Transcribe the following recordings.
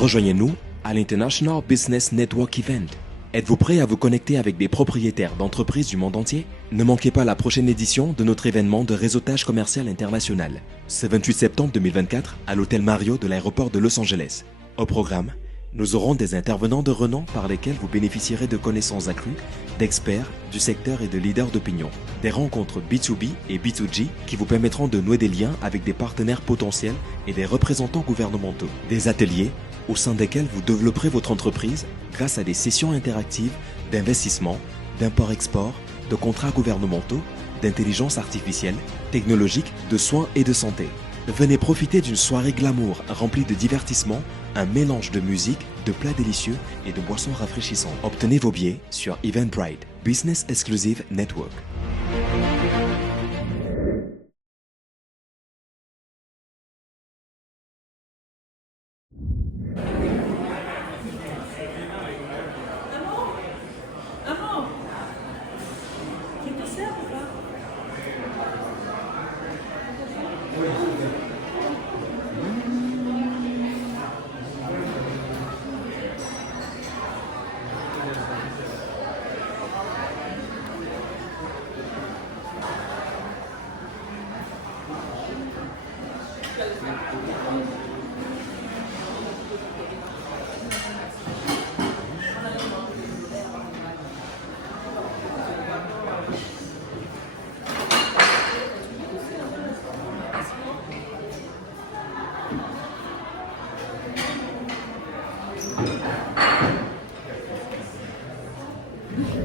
Rejoignez-nous à l'International Business Network Event. Êtes-vous prêt à vous connecter avec des propriétaires d'entreprises du monde entier? Ne manquez pas la prochaine édition de notre événement de réseautage commercial international, ce 28 septembre 2024 à l'Hôtel Marriott de l'aéroport de Los Angeles. Au programme, nous aurons des intervenants de renom par lesquels vous bénéficierez de connaissances accrues, d'experts du secteur et de leaders d'opinion. Des rencontres B2B et B2G qui vous permettront de nouer des liens avec des partenaires potentiels et des représentants gouvernementaux. Des ateliers au sein desquels vous développerez votre entreprise grâce à des sessions interactives d'investissement, d'import-export, de contrats gouvernementaux, d'intelligence artificielle, technologique, de soins et de santé. Venez profiter d'une soirée glamour remplie de divertissement, un mélange de musique, de plats délicieux et de boissons rafraîchissantes. Obtenez vos billets sur Eventbrite, Business Exclusive Network.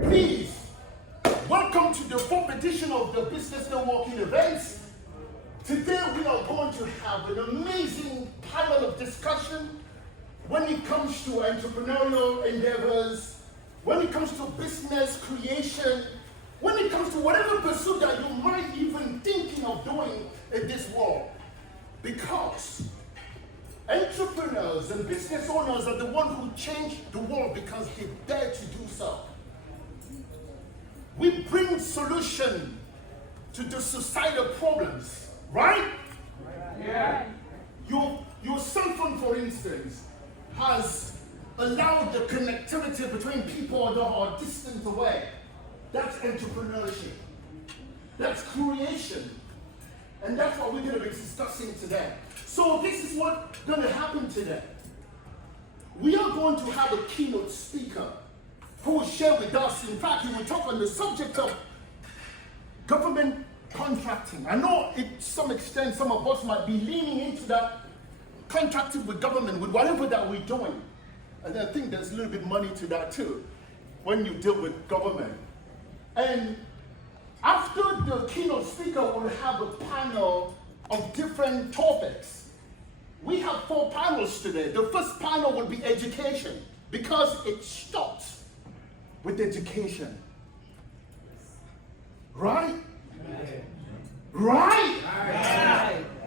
Please, welcome to the fourth edition of the Business Networking events. Today we are going to have an amazing panel of discussion when it comes to entrepreneurial endeavors, when it comes to business creation, when it comes to whatever pursuit that you might even thinking of doing in this world. Because entrepreneurs and business owners are the ones who change the world because they dare to do so. We bring solution to the societal problems, right? Yeah. Your cell phone, for instance, has allowed the connectivity between people that are distant away. That's entrepreneurship. That's creation. And that's what we're going to be discussing today. So this is what's going to happen today. We are going to have a keynote speaker who will share with us. In fact, he will talk on the subject of government contracting. I know to some extent some of us might be leaning into that, contracting with government, with whatever that we're doing. And I think there's a little bit of money to that too, when you deal with government. And after the keynote speaker, we'll have a panel of different topics. We have 4 panels today. The first panel will be education, because it starts with education. Right? Right?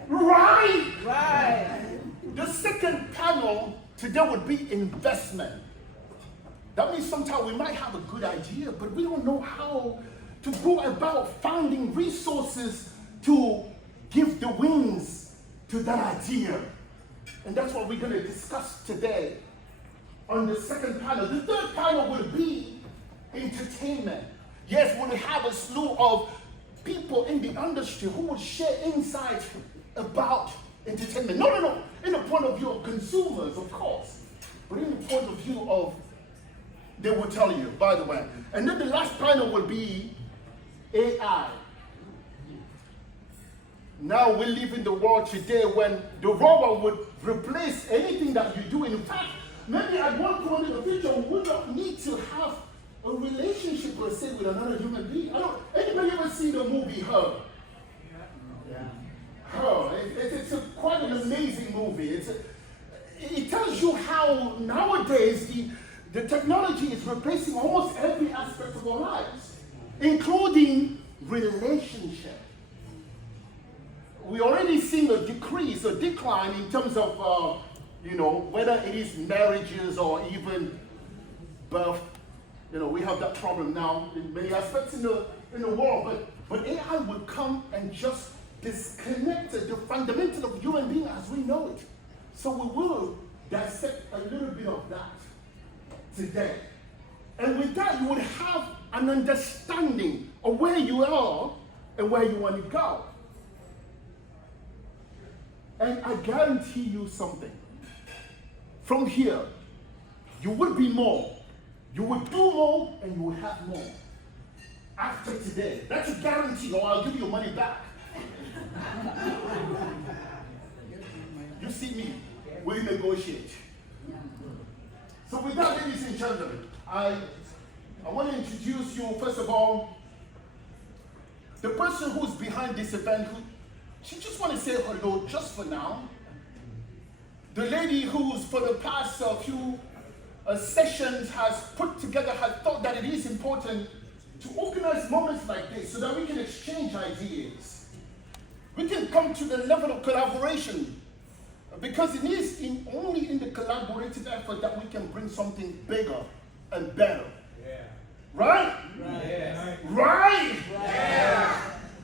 Right? The second panel today would be investment. That means sometimes we might have a good idea, but we don't know how to go about finding resources to give the wings to that idea. And that's what we're going to discuss today on the second panel. The third panel will be entertainment. Yes, we'll have a slew of people in the industry who will share insights about entertainment. No, in the point of view of consumers, of course, but in the point of view of, they will tell you, by the way. And then the last panel will be AI. Now we live in the world today when the robot would replace anything that you do. In fact, maybe at one point in the future, we don't need to have a relationship, per se, with another human being. Anybody ever seen the movie Her? Her. It's quite an amazing movie. It tells you how nowadays the technology is replacing almost every aspect of our lives, including relationship. We already seen a decline in terms of, whether it is marriages or even birth. We have that problem now in many aspects in the world. But AI would come and just disconnect the fundamental of human being as we know it. So we will dissect a little bit of that today. And with that, you would have an understanding of where you are and where you want to go. And I guarantee you something. From here, you would be more. You would do more and you would have more. After today. That's a guarantee, or I'll give you your money back. You see me, we negotiate. So with that, ladies and gentlemen, I want to introduce you, first of all, the person who's behind this event. She just want to say hello just for now. The lady who's for the past few sessions has put together, has thought that it is important to organize moments like this so that we can exchange ideas. We can come to the level of collaboration, because it is only in the collaborative effort that we can bring something bigger and better. Yeah. Right? Right. Right? Yeah.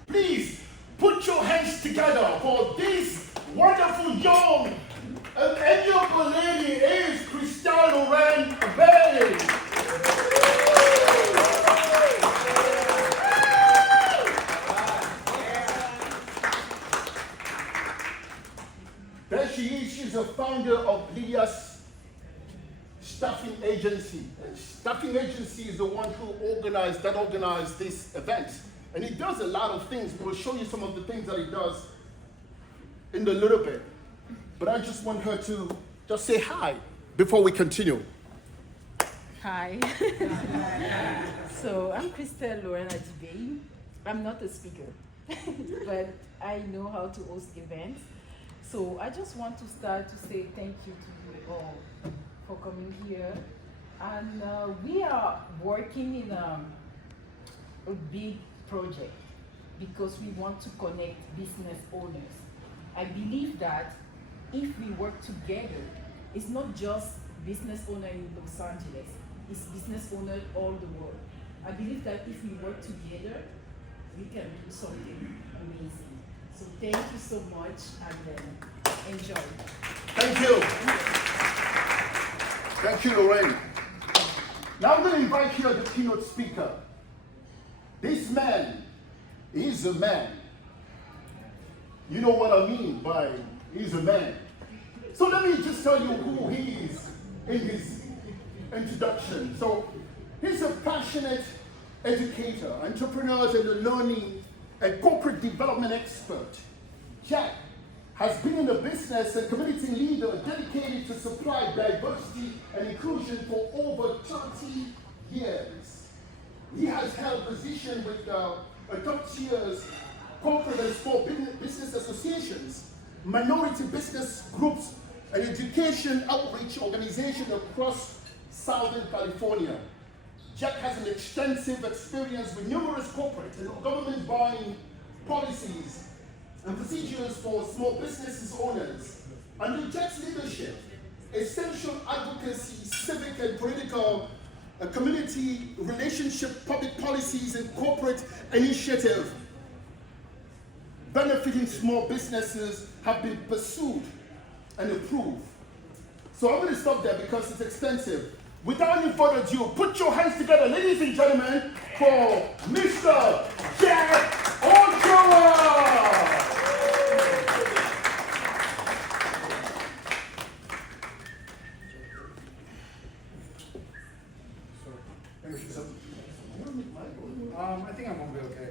Please put your hands together for this wonderful young and amiable lady is Christelle Lorene Adibeyi. There she is. She's the founder of Lilas Staffing Agency. And Staffing Agency is the one who organized this event. And he does a lot of things. We'll show you some of the things that he does in a little bit. But I just want her to just say hi before we continue. Hi. So I'm Christelle Lorene Adibeyi. I'm not a speaker, but I know how to host events. So I just want to start to say thank you to you all for coming here. And we are working in a big project because we want to connect business owners. I believe that if we work together, it's not just business owner in Los Angeles, it's business owners all the world. I believe that if we work together, we can do something amazing. So thank you so much, and enjoy. Thank you. Thank you, Lorraine. Now I'm going to invite here the keynote speaker. This man is a man. You know what I mean by he's a man. So let me just tell you who he is in his introduction. So he's a passionate educator, entrepreneur, and a learning and corporate development expert. Jack has been in the business and community leader dedicated to supply diversity and inclusion for over 30 years. He has held positions with top tiers corporate and small business associations, minority business groups, and education outreach organizations across Southern California. Jack has an extensive experience with numerous corporate and government buying policies and procedures for small businesses owners. Under Jack's leadership, essential advocacy, civic and political, community relationship, public policies, and corporate initiative benefiting small businesses have been pursued and approved. So I'm going to stop there because it's extensive. Without any further ado, put your hands together, ladies and gentlemen, for Mr. Jack Ochoa. I think I'm going to be okay.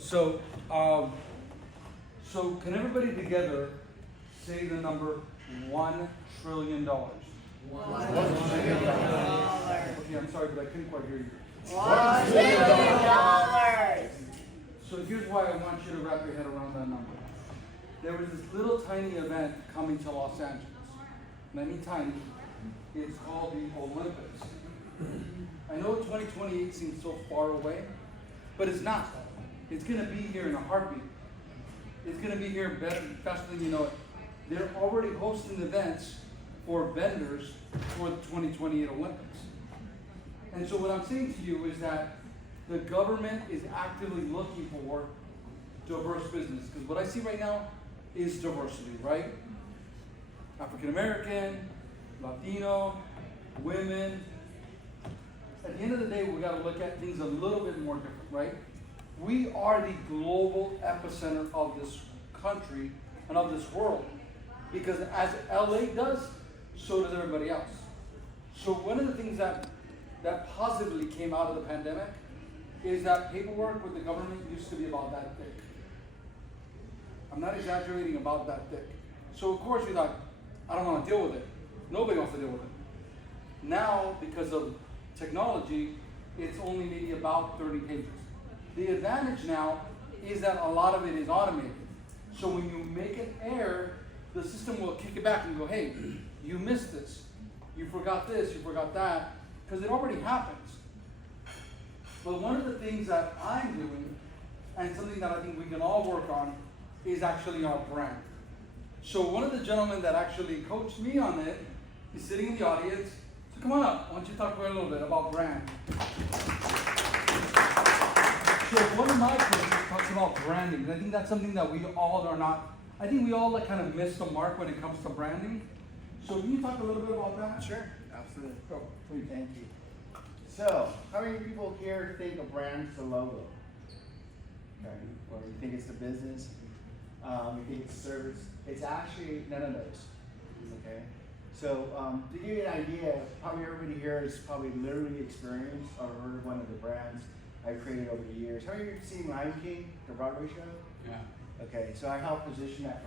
So can everybody together say the number $1 trillion? $1 trillion. Okay, I'm sorry, but I couldn't quite hear you. $1 trillion. So here's why I want you to wrap your head around that number. There was this little tiny event coming to Los Angeles. Many tiny. It's called the Olympics. I know 2028 seems so far away, but it's not. It's going to be here in a heartbeat. It's going to be here better, faster than you know it. They're already hosting events for vendors for the 2028 Olympics. And so what I'm saying to you is that the government is actively looking for diverse business. Because what I see right now is diversity, right? African American, Latino, women. At the end of the day, we got to look at things a little bit more different, right? We are the global epicenter of this country and of this world. Because as LA does, so does everybody else. So one of the things that positively came out of the pandemic is that paperwork with the government used to be about that thick. I'm not exaggerating, about that thick. So of course you're like, I don't want to deal with it. Nobody wants to deal with it. Now, because of technology, it's only maybe about 30 pages. The advantage now is that a lot of it is automated. So when you make an error, the system will kick it back and go, hey, you missed this. You forgot this, you forgot that, because it already happens. But one of the things that I'm doing, and something that I think we can all work on, is actually our brand. So one of the gentlemen that actually coached me on it is sitting in the audience. So come on up. I want you to talk to me a little bit about brand. So one of my coaches talks about branding, and I think that's something that we all are not. I think we all kind of miss the mark when it comes to branding. So can you talk a little bit about that? Sure, absolutely. Go, please. Thank you. So, how many people here think a brand is a logo? Okay. Or you think it's the business? You think it's service? It's actually none of those. Okay. So, to give you an idea, probably everybody here has probably literally experienced or heard of one of the brands I've created over the years. How many of you have seen Lion King, the Broadway show? Yeah. Okay, so I help position that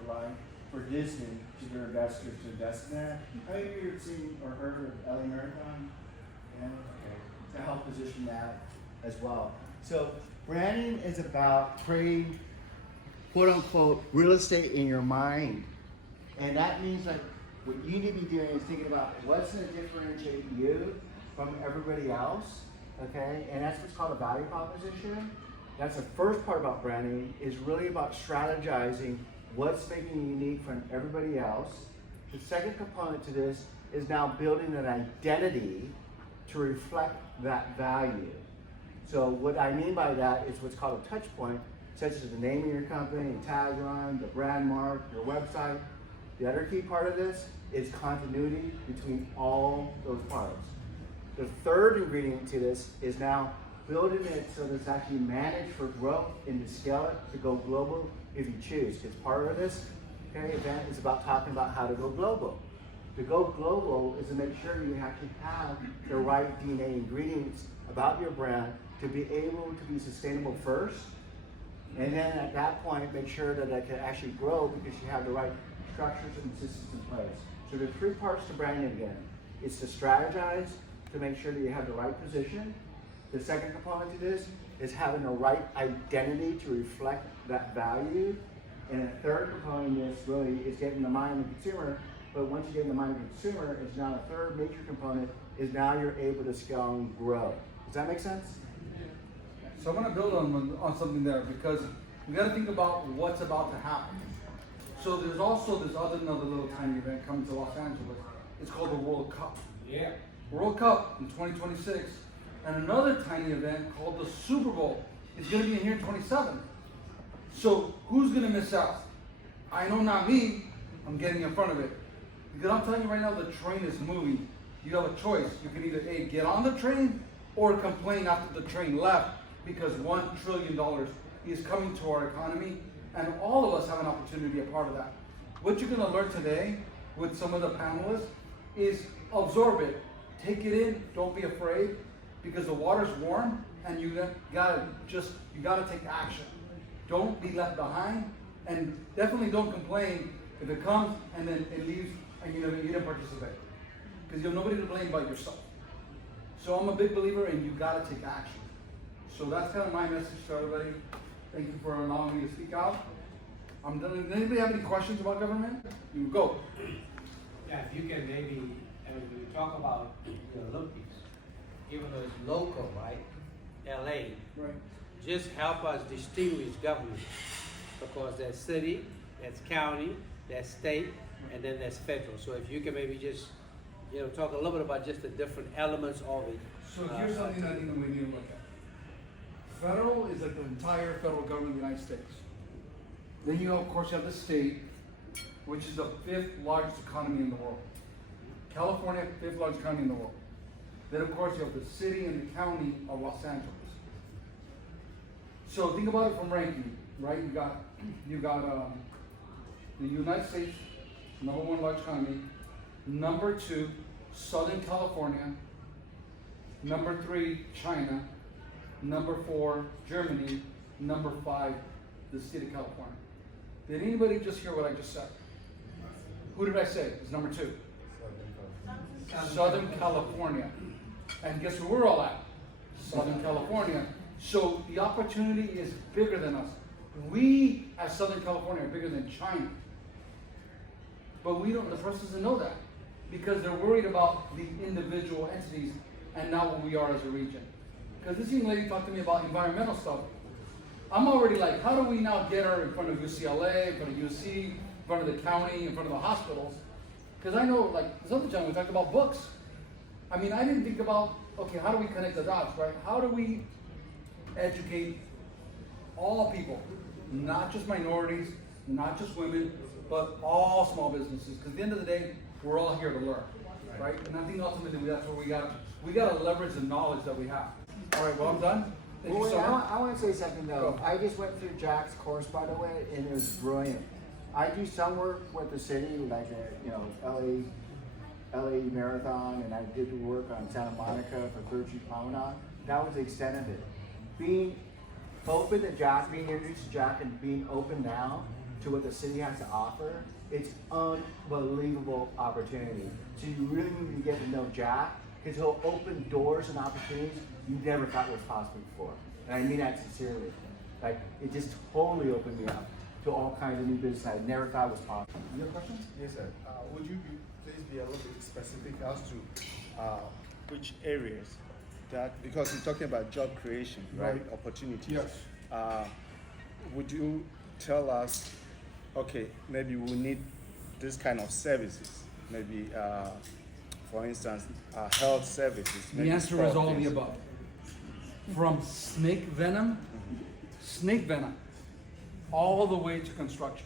for Disney, to their investors to invest in that. How many of you have seen or heard of LA Marathon? Yeah, okay. To help position that as well. So branding is about creating quote unquote real estate in your mind. And that means like what you need to be doing is thinking about what's going to differentiate you from everybody else. Okay, and that's what's called a value proposition. That's the first part about branding, is really about strategizing what's making you unique from everybody else. The second component to this is now building an identity to reflect that value. So what I mean by that is what's called a touch point, such as the name of your company, tagline, the brand mark, your website. The other key part of this is continuity between all those parts. The third ingredient to this is now building it so that it's actually managed for growth and to scale it to go global if you choose. Because part of this event is about talking about how to go global. To go global is to make sure you actually have the right DNA ingredients about your brand to be able to be sustainable first. And then at that point, make sure that it can actually grow because you have the right structures and systems in place. So there's three parts to branding again. It's to strategize, to make sure that you have the right position. The second component to this is having the right identity to reflect that value. And the third component of this really is getting the mind of the consumer. But once you get in the mind of the consumer, it's now the third major component is now you're able to scale and grow. Does that make sense? So I'm going to build on something there because we got to think about what's about to happen. So there's also this another little tiny event coming to Los Angeles. It's called the World Cup. Yeah. World Cup in 2026. And another tiny event called the Super Bowl is going to be in here in 27. So who's going to miss out? I know not me. I'm getting in front of it. Because I'm telling you right now, the train is moving. You have a choice. You can either A, get on the train or complain after the train left because $1 trillion is coming to our economy and all of us have an opportunity to be a part of that. What you're going to learn today with some of the panelists is absorb it. Take it in. Don't be afraid because the water's warm and you gotta take action. Don't be left behind and definitely don't complain if it comes and then it leaves and you didn't participate. Because you have nobody to blame but yourself. So I'm a big believer in you gotta take action. So that's kind of my message to everybody. Thank you for allowing me to speak out. I'm done. Does anybody have any questions about government? You go. Yeah, if you can maybe, when you talk about the Olympics, even though it's local, right? LA. Right. Just help us distinguish government. Because there's city, there's county, there's state, and then there's federal. So if you can maybe just, talk a little bit about just the different elements of it. So here's something I think that we need to look at. Federal is like the entire federal government of the United States. Then you of course have the state, which is the 5th largest economy in the world. California, 5th largest economy in the world. Then of course you have the city and the county of Los Angeles. So think about it from ranking, right? You got the United States, #1 large economy. #2, Southern California. #3, China. #4, Germany. #5, the state of California. Did anybody just hear what I just said? Who did I say is #2? Southern California. And guess where we're all at? Southern California. So the opportunity is bigger than us. We, as Southern California, are bigger than China. But the press doesn't know that because they're worried about the individual entities and not what we are as a region. Because this young lady talked to me about environmental stuff. I'm already like, how do we now get her in front of UCLA, in front of UC, in front of the county, in front of the hospitals? Because I know, like this other gentleman, we talked about books. I mean, I didn't think about, okay, how do we connect the dots, right? How do we educate all people, not just minorities, not just women, but all small businesses? Because at the end of the day, we're all here to learn, right? And I think ultimately that's where we got to leverage the knowledge that we have. All right, well, I'm done. Thank you so much. I want to say something though. I just went through Jack's course, by the way, and it was brilliant. I do some work with the city, like LA Marathon, and I did work on Santa Monica for 3rd Street Promenade. That was the extent of it. Being open to Jack, being introduced to Jack, and being open now to what the city has to offer, it's unbelievable opportunity. So you really need to get to know Jack, because he'll open doors and opportunities you never thought was possible before. And I mean that sincerely. Like, it just totally opened me up to all kinds of new business I never thought was possible. You have a question? Yes, sir. Would you please be a little bit specific as to which areas that, because you're talking about job creation, right? Opportunities. Yes. Would you tell us, okay, maybe we need this kind of services, maybe, for instance, health services. The answer is all of the above. From snake venom, all the way to construction.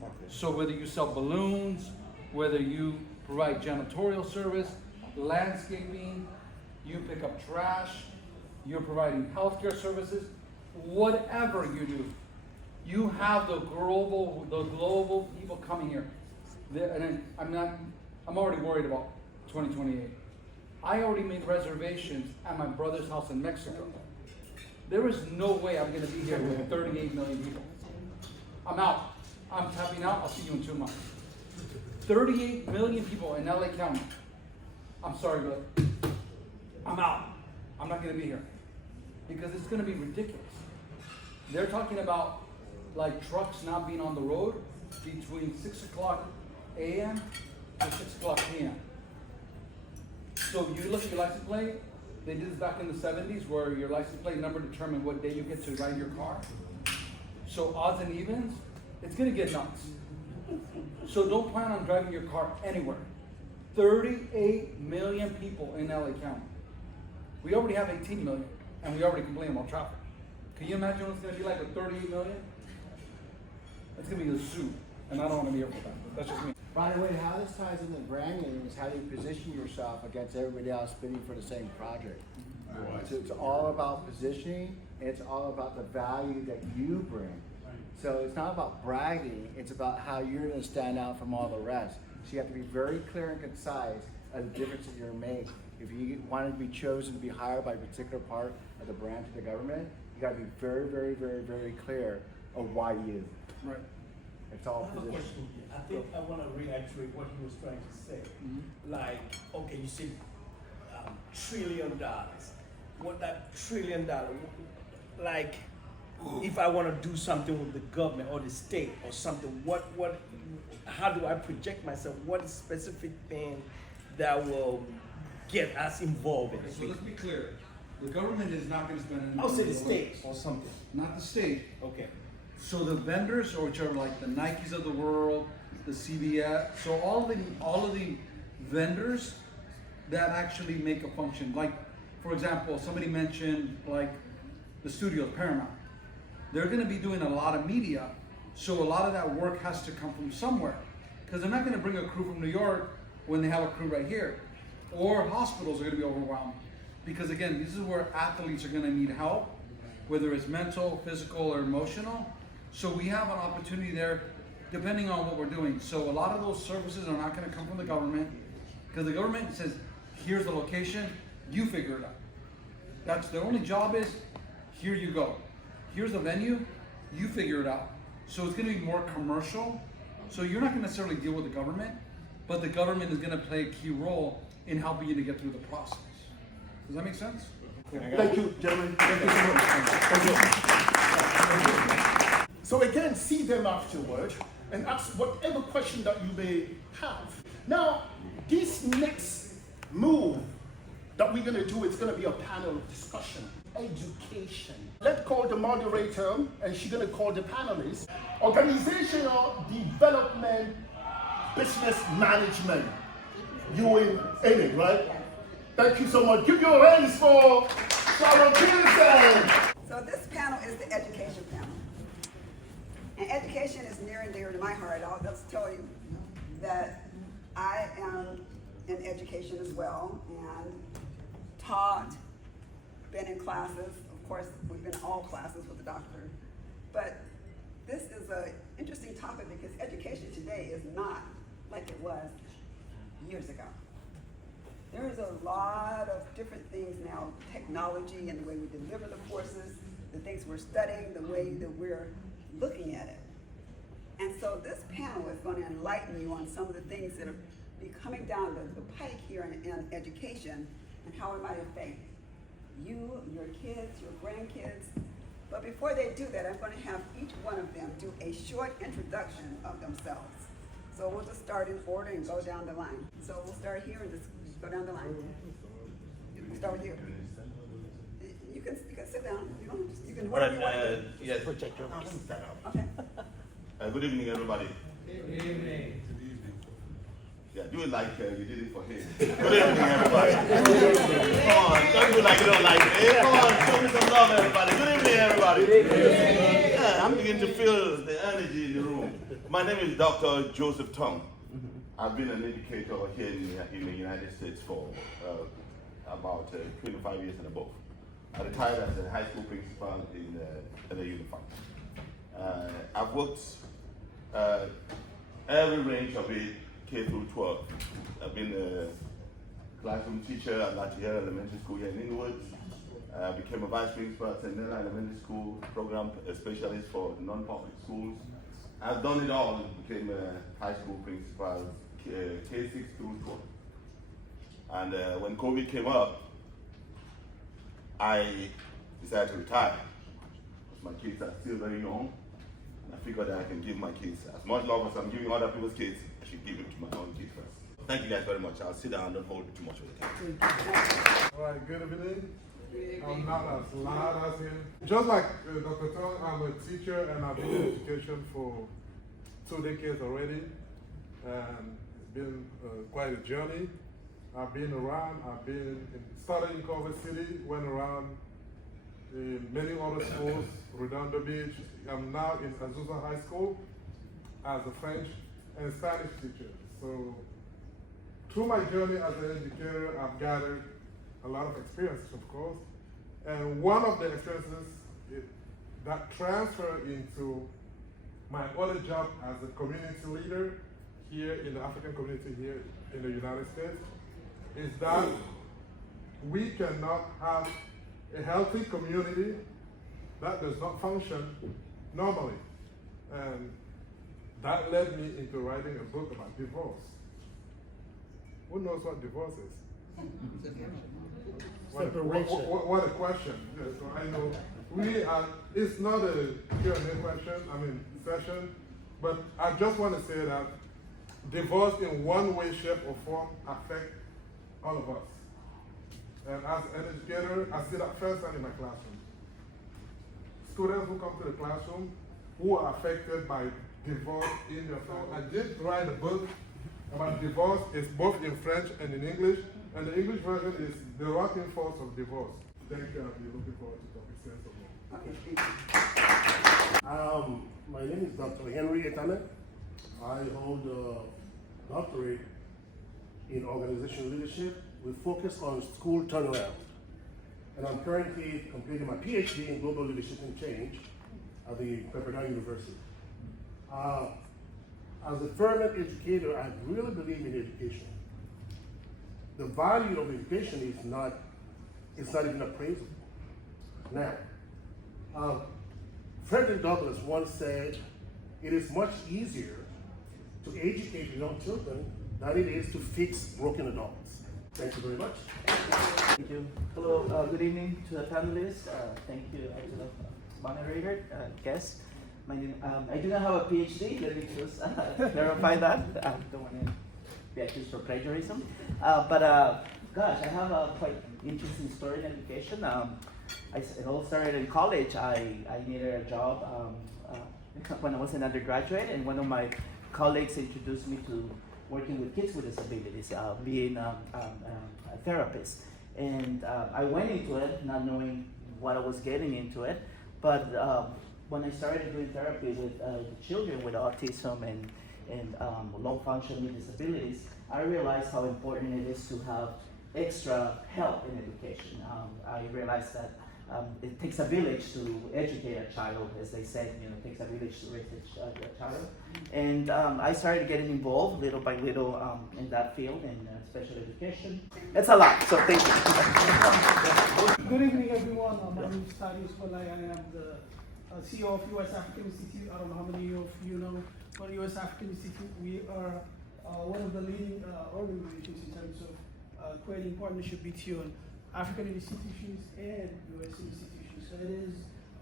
Okay. So whether you sell balloons, whether you provide janitorial service, landscaping, you pick up trash, you're providing healthcare services, whatever you do, you have the global people coming here. And I'm already worried about 2028. I already made reservations at my brother's house in Mexico. There is no way I'm gonna be here with 38 million people. I'm out. I'm tapping out. I'll see you in 2 months. 38 million people in LA County. I'm sorry, but I'm out. I'm not gonna be here because it's gonna be ridiculous. They're talking about like trucks not being on the road between 6 o'clock a.m. to 6 o'clock p.m. So you look at your license plate, they did this back in the 70s where your license plate number determined what day you get to ride your car. So odds and evens, it's gonna get nuts. So don't plan on driving your car anywhere. 38 million people in LA County. We already have 18 million and we already complain about traffic. Can you imagine what it's gonna be like with 38 million? It's gonna be a zoo, and I don't wanna be here for that. That's just me. By the way, how this ties into branding is how you position yourself against everybody else bidding for the same project. So it's all about positioning, and it's all about the value that you bring. So it's not about bragging, it's about how you're gonna stand out from all the rest. So you have to be very clear and concise of the difference that you're making. If you want to be chosen to be hired by a particular part of the branch of the government, you gotta be very, very, very, very clear of why you. Right. It's all I have a position. question here. I think I want to reiterate what he was trying to say. Like, okay, you said $1 trillion. What that $1 trillion, like, if I want to do something with the government or the state or something, how do I project myself? What is specific thing that will get us involved in it? So let's be clear. The government is not going to spend any I'll say money the on state or something. Not the state. Okay. So the vendors, or which are like the Nikes of the world, the CVS, so all of the vendors that actually make a function. Like, for example, somebody mentioned like the studio, Paramount. They're going to be doing a lot of media, so a lot of that work has to come from somewhere. Because they're not going to bring a crew from New York when they have a crew right here. Or hospitals are going to be overwhelmed. Because again, this is where athletes are going to need help, whether it's mental, physical, or emotional. So we have an opportunity there depending on what we're doing. So a lot of those services are not going to come from the government, because the government says, here's the location, you figure it out. That's their only job is, here you go. Here's the venue, you figure it out. So it's going to be more commercial. So you're not going to necessarily deal with the government, but the government is going to play a key role in helping you to get through the process. Does that make sense? Thank you, gentlemen. Thank you so much. Thank you. So again, see them afterward and ask whatever question that you may have. Now, this next move that we're going to do is going to be a panel discussion. Education. Let's call the moderator, and she's going to call the panelists. Organizational development, business management. You in it, right? Thank you so much. Give your hands for Sharon Pearson. So this panel is the education panel. And education is near and dear to my heart. I'll just tell you that I am in education as well, and taught, been in classes. Of course, we've been in all classes with the doctor. But this is an interesting topic because education today is not like it was years ago. There is a lot of different things now, technology and the way we deliver the courses, the things we're studying, the way that we're looking at it. And so this panel is going to enlighten you on some of the things that are coming down the pike here in education and how it might affect you, your kids, your grandkids. But before they do that, I'm going to have each one of them do a short introduction of themselves. So we'll just start in order and go down the line. So we'll start here and just go down the line. We'll start with you. You can sit down. You can. All right. Yes. Okay. Good evening, everybody. Good evening. Yeah, do it like you did it for him. Good evening, everybody. Come on, don't do like you don't like it. Come on, show me some love, everybody. Good evening, everybody. Good evening. Yeah, I'm beginning to feel the energy in the room. My name is Dr. Joseph Tong. I've been an educator here in the United States for about 25 years and above. I retired as a high school principal in the Unified. I've worked every range of it, K through 12. I've been a classroom teacher at Lachier Elementary School here in Inglewood. I became a vice principal at St. Nella Elementary School, program specialist for non-public schools. I've done it all. Became a high school principal, K6 through 12. And when COVID came up, I decided to retire. My kids are still very young. And I figured that I can give my kids as much love as I'm giving other people's kids. I should give it to my own kids first. Thank you guys very much. I'll sit down and don't hold too much of the time. All right, good evening. I'm not as loud as him. Just like Dr. Tong, I'm a teacher and I've been in education for 2 decades already. And it's been quite a journey. I've been around, started in Culver City, went around in many other schools, Redondo Beach. I'm now in Azusa High School as a French and Spanish teacher. So through my journey as an educator, I've gathered a lot of experiences, of course. And one of the experiences that transferred into my other job as a community leader here in the African community here in the United States is that we cannot have a healthy community that does not function normally. And that led me into writing a book about divorce. Who knows what divorce is? What a question. Yeah, so I know it's not a Q&A session, but I just want to say that divorce in one way, shape, or form affects all of us. And as an educator, I see that firsthand in my classroom. Students who come to the classroom who are affected by divorce in their family. I did write a book about divorce. It's both in French and in English. And the English version is The Rocking Force of Divorce. Thank you. I'll be looking forward to talking more. My name is Dr. Henry Etane. I hold a doctorate in organizational leadership with focus on school turnaround. And I'm currently completing my PhD in global leadership and change at the Pepperdine University. As a fervent educator, I really believe in education. The value of education is not even appraisable. Now, Frederick Douglass once said, it is much easier to educate young children than it is to fix broken adults. Thank you very much. Thank you. Hello, good evening to the panelists. Thank you to the moderator, guest. My name, I do not have a PhD, let me just clarify that. I don't want to be accused of plagiarism. But gosh, I have a quite interesting story in education. It all started in college. I needed a job when I was an undergraduate, and one of my colleagues introduced me to working with kids with disabilities, being a therapist. And I went into it not knowing what I was getting into it, but when I started doing therapy with children with autism and low functioning disabilities, I realized how important it is to have extra help in education. I realized that it takes a village to educate a child, as they said, it takes a village to raise a child. And I started getting involved little by little in that field, in special education. It's a lot, so thank you. Good evening, everyone. My name is Thaddeus Balai. I am the CEO of U.S. African Institute. I don't know how many of you know, but U.S. African Institute, we are one of the leading organizations in terms of creating partnership between African institutions and U.S. institutions. So it is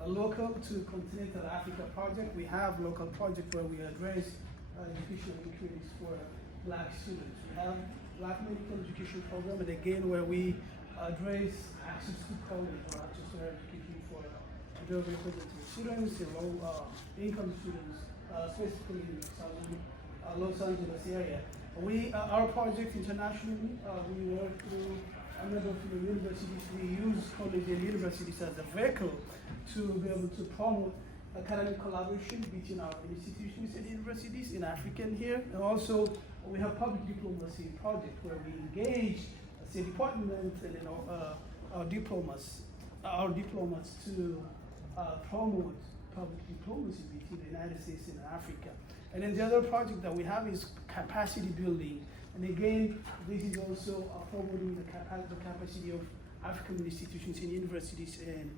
a local to continental Africa project. We have local projects where we address educational inequities for Black students. We have Black medical education program, and again where we address access to college or access to higher education for underrepresented students and low income students, specifically in the Los Angeles area. Our project internationally, we work through a number of universities. We use colleges and universities as a vehicle to be able to promote academic collaboration between our institutions and universities in Africa and here. And also, we have public diplomacy project where we engage the State Department and our diplomats to promote public diplomacy between the United States and Africa. And then the other project that we have is capacity building. And again, this is also promoting the capacity of African institutions and universities and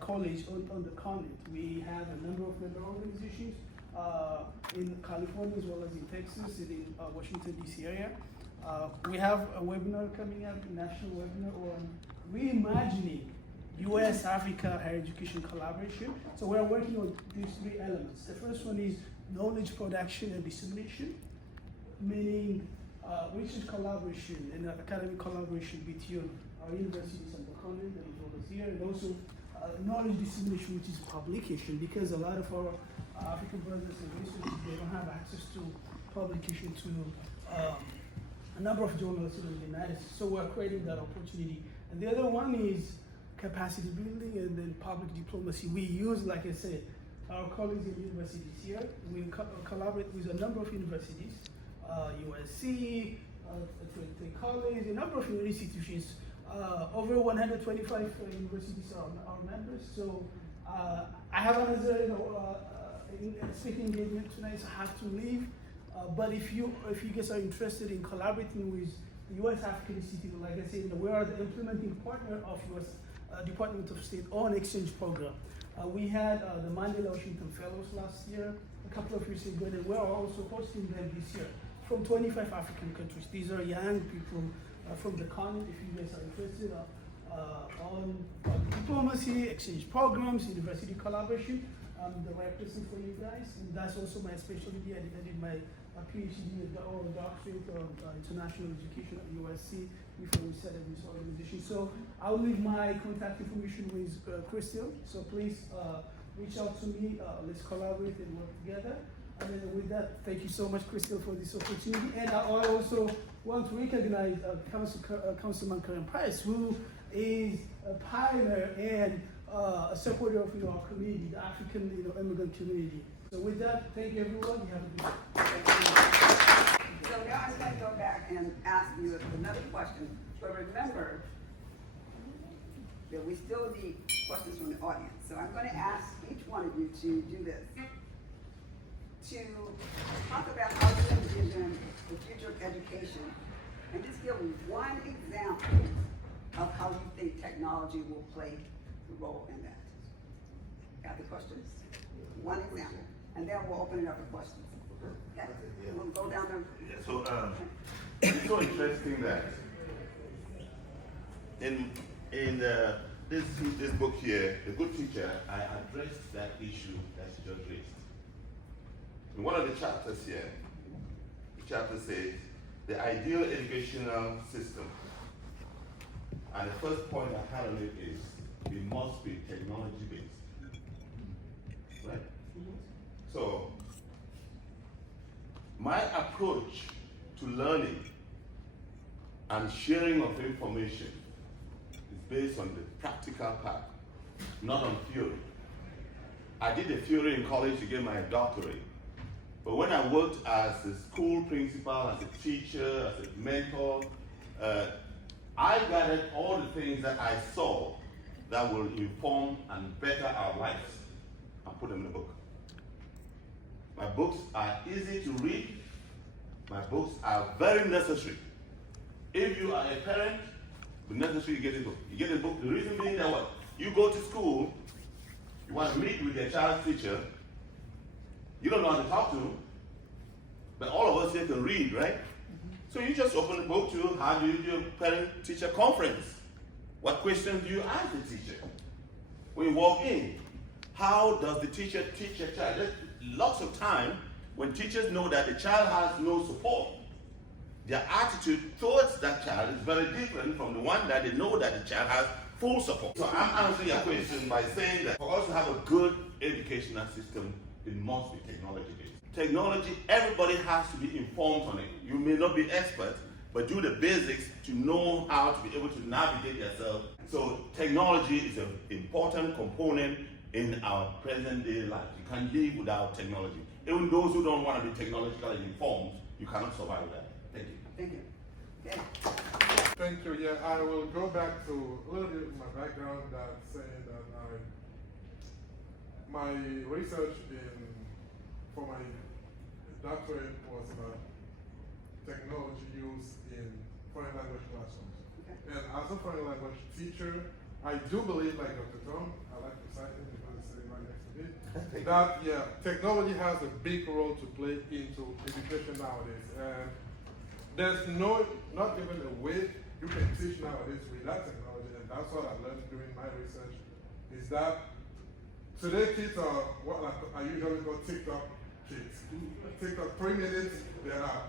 college on the continent. We have a number of member organizations in California as well as in Texas and in Washington, D.C. area. We have a webinar coming up, a national webinar on reimagining U.S.-Africa higher education collaboration. So we're working on these three elements. The first one is knowledge production and dissemination, meaning research collaboration and academic collaboration between our universities on the continent and as well as here, and also knowledge dissemination, which is publication, because a lot of our African brothers and researchers, they don't have access to publication to a number of journals in the United States. So we're creating that opportunity. And the other one is capacity building and then public diplomacy. We use, like I said, our colleagues in universities here. We collaborate with a number of universities, USC, Trinity College, a number of institutions. Over 125 universities are members. So I have another speaking engagement tonight, so I have to leave. But if you guys are interested in collaborating with the U.S. African Institute, like I said, we are the implementing partner of U.S. Department of State on exchange program. We had the Mandela Washington Fellows last year, a couple of years ago, and we're also hosting them this year from 25 African countries. These are young people from the continent. If you guys are interested on diplomacy, exchange programs, university collaboration, I'm the right person for you guys. And that's also my specialty. I did my PhD or doctorate on international education at USC before we set up this organization. So I'll leave my contact information with Christelle. So please reach out to me. Let's collaborate and work together. And then with that, thank you so much, Christelle, for this opportunity. And I also want to recognize Councilman Karen Price, who is a pioneer and a supporter of our community, the African immigrant community. So with that, thank you everyone. You have a good day. So now I'm going to go back and ask you another question. But remember that we still need questions from the audience. So I'm going to ask each one of you to do this. To talk about how you envision the future of education and just give one example of how you think technology will play a role in that. Got the questions? One example. And then we'll open it up for questions. Okay? We'll go down there. Yeah, so it's so interesting that in this book here, The Good Teacher, I addressed that issue that she just raised. In one of the chapters here, the chapter says, the ideal educational system. And the first point I had on it is, it must be technology-based. Right? So, my approach to learning and sharing of information is based on the practical part, not on theory. I did a theory in college to get my doctorate. But when I worked as a school principal, as a teacher, as a mentor, I gathered all the things that I saw that will inform and better our lives and put them in a book. My books are easy to read. My books are very necessary. If you are a parent, it's necessary you get a book. You get a book, the reason being that what? You go to school, you want to meet with your child's teacher, you don't know how to talk to them, but all of us here can read, right? So you just open the book to how do you do a parent-teacher conference? What questions do you ask the teacher? When you walk in, how does the teacher teach a child? There's lots of time when teachers know that the child has no support, their attitude towards that child is very different from the one that they know that the child has full support. So I'm answering your question by saying that for us to have a good educational system, it must be technology-based. Technology, everybody has to be informed on it. You may not be expert, but do the basics to know how to be able to navigate yourself. So technology is an important component in our present day life. You can't live without technology. Even those who don't want to be technologically informed, you cannot survive that. Thank you. Thank you. Yeah. Thank you. Yeah, I will go back to a little bit of my background that saying that my research for my doctorate was about technology use in foreign language classrooms. Okay. And as a foreign language teacher, I do believe, like Dr. Tom, I like to cite him because he's sitting right next to me, that technology has a big role to play into education nowadays. And there's not even a way you can teach nowadays without technology, and that's what I learned during my research, is that today kids are what I usually call TikTok kids. TikTok, 3 minutes, they're out.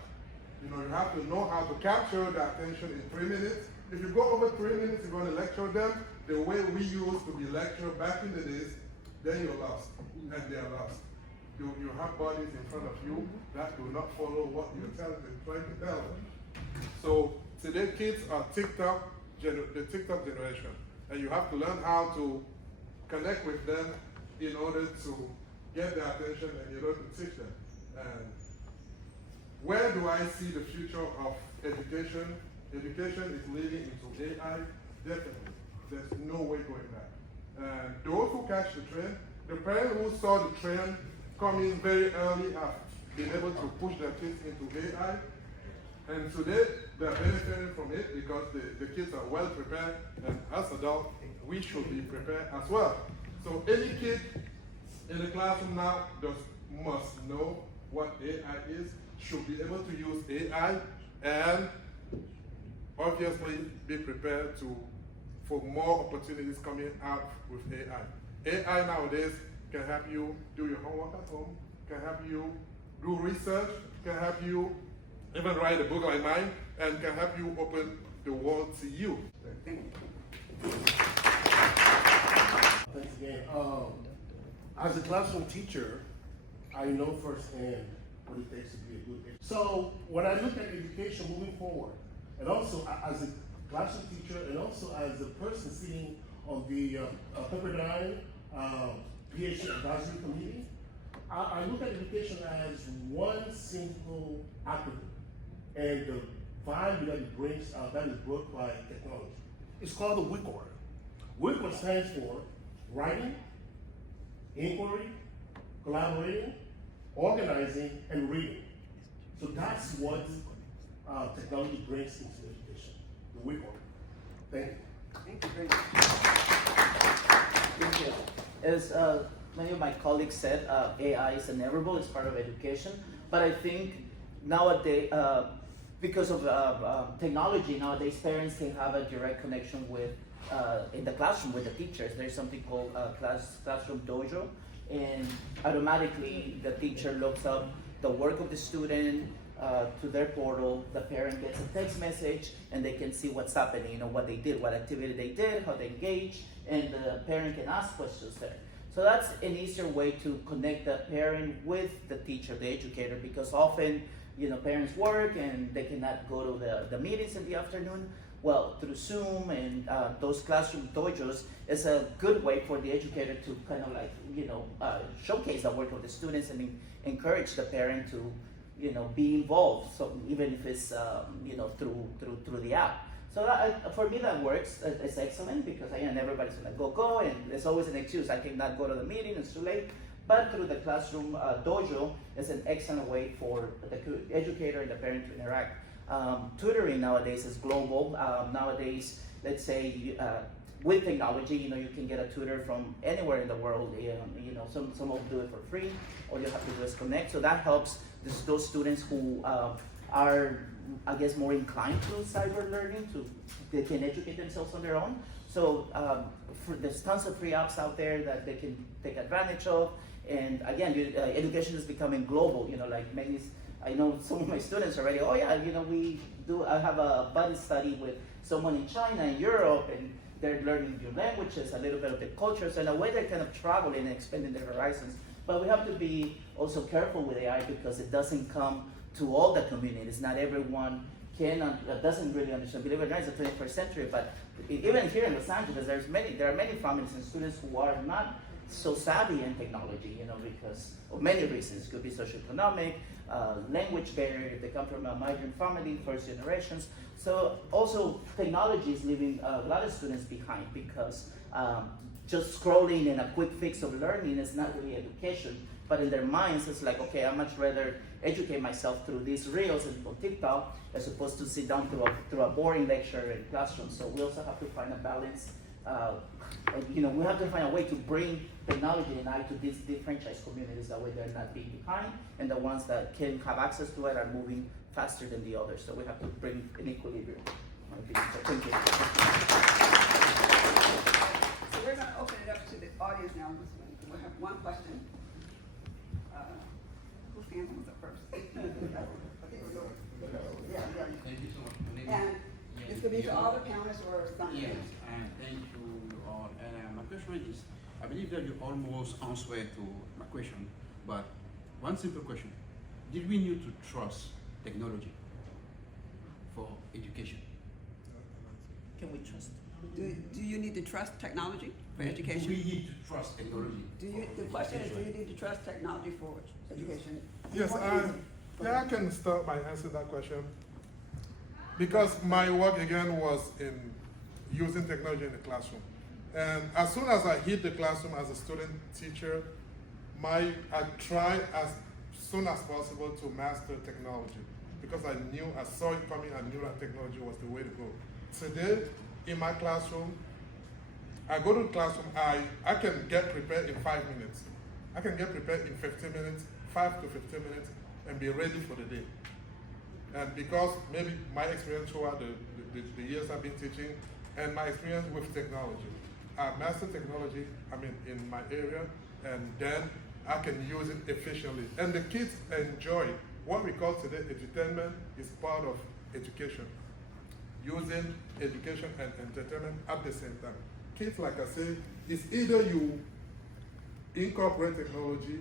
You have to know how to capture their attention in 3 minutes. If you go over 3 minutes, you're going to lecture them the way we used to be lectured back in the days, then you're lost, and they're lost. You have bodies in front of you that do not follow what you're trying to tell them. So today kids are the TikTok generation, and you have to learn how to connect with them in order to get their attention and in order to teach them. And where do I see the future of education? Education is leading into AI, definitely. There's no way going back. And those who catch the trend, the parents who saw the trend coming very early have been able to push their kids into AI. And today, they're benefiting from it because the kids are well prepared, and as adults, we should be prepared as well. So any kid in the classroom now must know what AI is, should be able to use AI, and obviously be prepared for more opportunities coming out with AI. AI nowadays can help you do your homework at home, can help you do research, can help you even write a book like mine, and can help you open the world to you. Thank you. Thanks again. As a classroom teacher, I know firsthand what it takes to be a good educator. So when I look at education moving forward, and also as a classroom teacher, and also as a person sitting on the Pepperdine PhD Advisory Committee. I look at education as one simple acronym, and the value that it brings that is brought by technology. It's called the WIC order. WIC order stands for writing, inquiry, collaborating, organizing, and reading. So that's what technology brings into education, the WIC order. Thank you. Thank you very much. Thank you. As many of my colleagues said, AI is inevitable, it's part of education. But I think nowadays, because of technology, nowadays parents can have a direct connection with, in the classroom with the teachers. There's something called Classroom Dojo, and automatically the teacher looks up the work of the student to their portal. The parent gets a text message, and they can see what's happening, what they did, what activity they did, how they engaged, and the parent can ask questions there. So that's an easier way to connect the parent with the teacher, the educator, because often, parents work and they cannot go to the meetings in the afternoon. Well, through Zoom and those classroom dojos is a good way for the educator to kind of showcase the work of the students and encourage the parent to, be involved. So even if it's, through the app. So for me that works. It's excellent because everybody's gonna go, and there's always an excuse. I cannot go to the meeting, it's too late. But through the classroom dojo is an excellent way for the educator and the parent to interact. Tutoring nowadays is global. Nowadays, let's say with technology, you can get a tutor from anywhere in the world. Some will do it for free. All you have to do is connect. So that helps those students who are, I guess, more inclined to cyber learning, they can educate themselves on their own. So there's tons of free apps out there that they can take advantage of. And again, education is becoming global. I know some of my students already, I have a buddy study with someone in China and Europe, and they're learning new languages, a little bit of the culture. So in a way, they're kind of traveling and expanding their horizons. But we have to be also careful with AI because it doesn't come to all the communities. Not everyone doesn't really understand. Believe it or not, it's the 21st century, but even here in Los Angeles, there are many families and students who are not so savvy in technology, because of many reasons. It could be socioeconomic, language barrier, if they come from a migrant family, first generations. So also technology is leaving a lot of students behind because just scrolling and a quick fix of learning is not really education, but in their minds it's like, okay, I'd much rather educate myself through these reels and on TikTok as opposed to sit down through a boring lecture in classroom. So we also have to find a balance. We have to find a way to bring technology and AI to these differentialized communities. That way they're not being behind, and the ones that can have access to it are moving faster than the others. So we have to bring an equilibrium. So thank you. So we're going to open it up to the audience now. We'll have one question. Whose hand was up first? I think it was yours. Yeah. Thank you so much. And it's going to be to all the panelists or some. Yes, and thank you all. And my question is, I believe that you almost answered to my question, but one simple question. Did we need to trust technology for education? Can we trust? Do you need to trust technology for education? Do we need to trust technology? The question is, do you need to trust technology for education? Yes, I can start by answering that question. Because my work again was in using technology in the classroom. And as soon as I hit the classroom as a student teacher, I try as soon as possible to master technology. Because I saw it coming, I knew that technology was the way to go. Today, in my classroom, I go to the classroom, I can get prepared in 5 minutes. I can get prepared in 15 minutes, 5 to 15 minutes, and be ready for the day. And because maybe my experience throughout the years I've been teaching, and my experience with technology, I master technology, in my area, and then I can use it efficiently. And the kids enjoy what we call today edutainment is part of education. Using education and entertainment at the same time. Kids, like I say, it's either you incorporate technology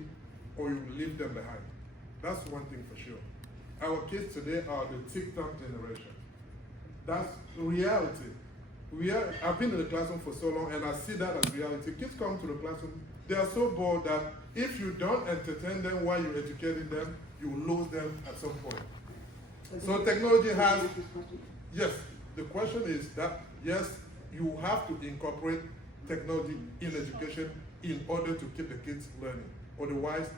or you leave them behind. That's one thing for sure. Our kids today are the TikTok generation. That's reality. I've been in the classroom for so long, and I see that as reality. Kids come to the classroom, they are so bored that if you don't entertain them while you're educating them, you will lose them at some point. So technology has, yes, the question is that, yes, you have to incorporate technology in education in order to keep the kids learning. Otherwise,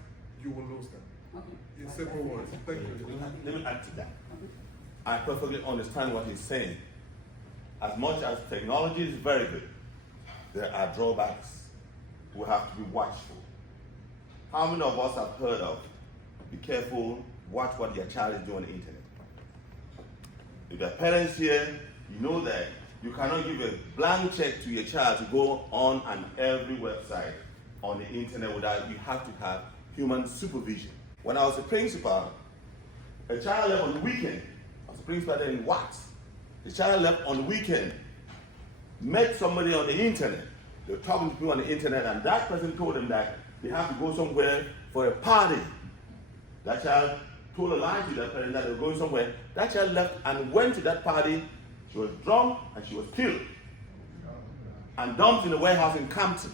you will lose them. Okay. In simple words. Thank you. Let me add to that. I perfectly understand what he's saying. As much as technology is very good, there are drawbacks. We have to be watchful. How many of us have heard of, be careful, watch what your child is doing on the internet? If there are parents here, you know that you cannot give a blank check to your child to go on every website on the internet without, you have to have human supervision. When I was a principal, a child left on the weekend. I was a principal there in Watts. The child left on the weekend, met somebody on the internet. They were talking to people on the internet, and that person told them that they have to go somewhere for a party. That child told a lie to that parent that they were going somewhere. That child left and went to that party. She was drunk and she was killed and dumped in a warehouse in Compton.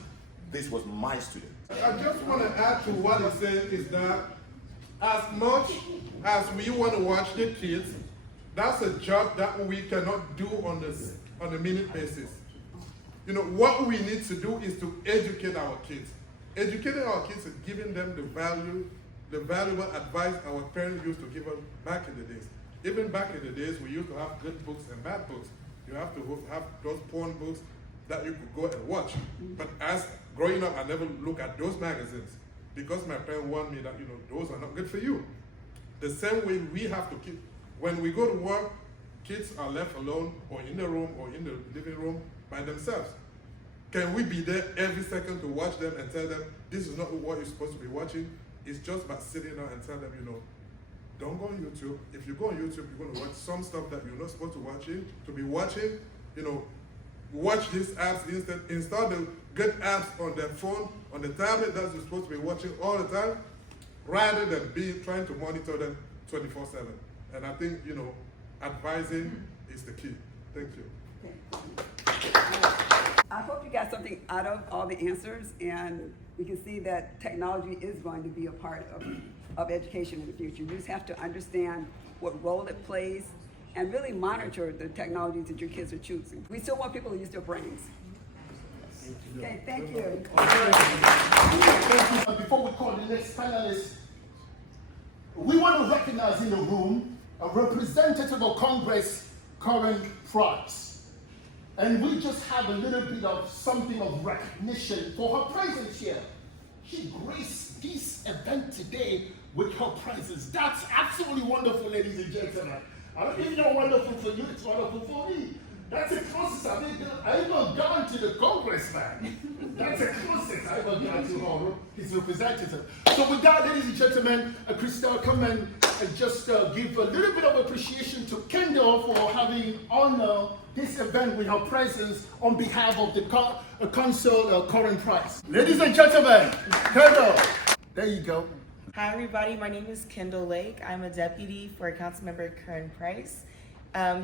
This was my student. I just want to add to what he said is that as much as we want to watch the kids, that's a job that we cannot do on a minute basis. You know, what we need to do is to educate our kids. Educating our kids is giving them the valuable advice our parents used to give us back in the days. Even back in the days, we used to have good books and bad books. You have to have those porn books that you could go and watch. But as growing up, I never looked at those magazines because my parents warned me that, you know, those are not good for you. The same way we have to keep, when we go to work, kids are left alone or in the room or in the living room by themselves. Can we be there every second to watch them and tell them, this is not what you're supposed to be watching? It's just by sitting down and tell them, you know, don't go on YouTube. If you go on YouTube, you're going to watch some stuff that you're not supposed to be watching. You know, watch these apps instead. Install the good apps on their phone, on the tablet that you're supposed to be watching all the time, rather than trying to monitor them 24/7. And I think, you know, advising is the key. Thank you. I hope you got something out of all the answers, and we can see that technology is going to be a part of education in the future. You just have to understand what role it plays and really monitor the technologies that your kids are choosing. We still want people to use their brains. Okay, thank you. Before we call the next panelist, we want to recognize in the room a representative of Congress, Karen Price. And we just have a little bit of something of recognition for her presence here. She graced this event today with her presence. That's absolutely wonderful, ladies and gentlemen. I don't think it's wonderful for you, it's wonderful for me. That's a closest I even gone to the congressman. That's a closest I even gone to his representative. So with that, ladies and gentlemen, Christelle, come and just give a little bit of appreciation to Kendall for having honored this event with her presence on behalf of the Consul Karen Price. Ladies and gentlemen, Kendall, there you go. Hi everybody, my name is Kendall Lake. I'm a deputy for Councilmember Karen Price.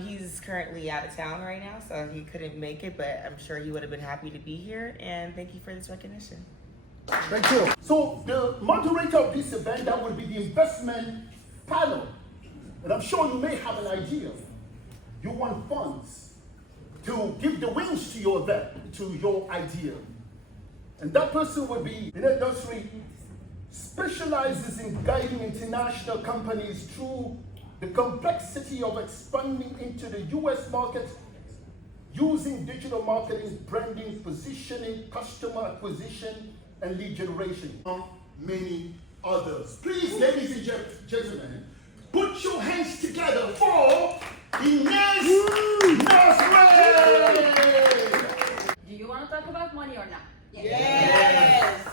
He's currently out of town right now, so he couldn't make it, but I'm sure he would have been happy to be here, and thank you for this recognition. Thank you. So the moderator of this event, that would be the investment panel. And I'm sure you may have an idea. You want funds to give the wings to your event, to your idea. And that person would be in industry, specializes in guiding international companies through the complexity of expanding into the US market using digital marketing, branding, positioning, customer acquisition, and lead generation, among many others. Please, ladies and gentlemen, put your hands together for Inez Nosway! Do you want to talk about money or not? Yes.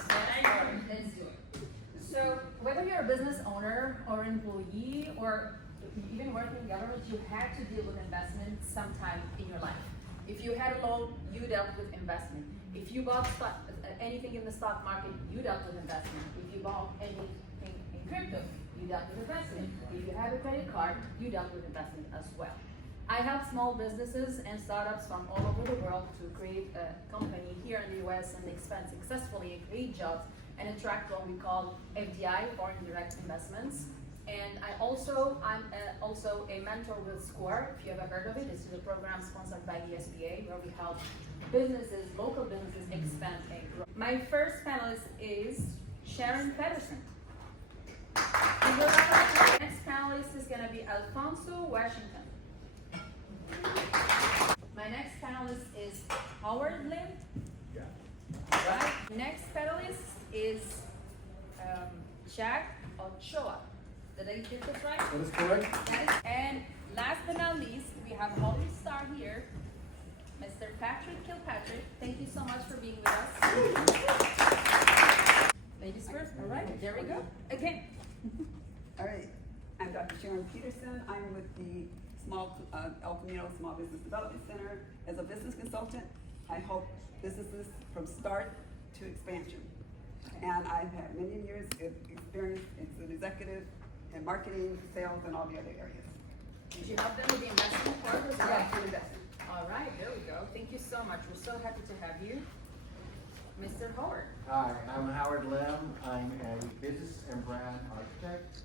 Let's do it. So, whether you're a business owner or employee or even working in government, you had to deal with investment sometime in your life. If you had a loan, you dealt with investment. If you bought anything in the stock market, you dealt with investment. If you bought anything in crypto, you dealt with investment. If you had a credit card, you dealt with investment as well. I help small businesses and startups from all over the world to create a company here in the US and expand successfully and create jobs and attract what we call FDI, foreign direct investments. And I'm also a mentor with SCORE, if you ever heard of it. This is a program sponsored by the SBA where we help businesses, local businesses, expand and grow. My first panelist is Sharon Pedersen. The next panelist is going to be Alfonso Washington. My next panelist is Howard Lim. Yeah. Right. Next panelist is Jack Ochoa. Did I get this right? That is correct. And last but not least, we have Hollywood star here, Mr. Patrick Kilpatrick. Thank you so much for being with us. Ladies first. All right, there we go. Again. All right, I'm Dr. Sharon Peterson. I'm with the El Camino Small Business Development Center. As a business consultant, I help businesses from start to expansion. And I've had many years of experience as an executive in marketing, sales, and all the other areas. Did you help them with the investment part as well? Yeah, investment. All right, there we go. Thank you so much. We're so happy to have you. Mr. Howard. Hi, I'm Howard Lim. I'm a business and brand architect.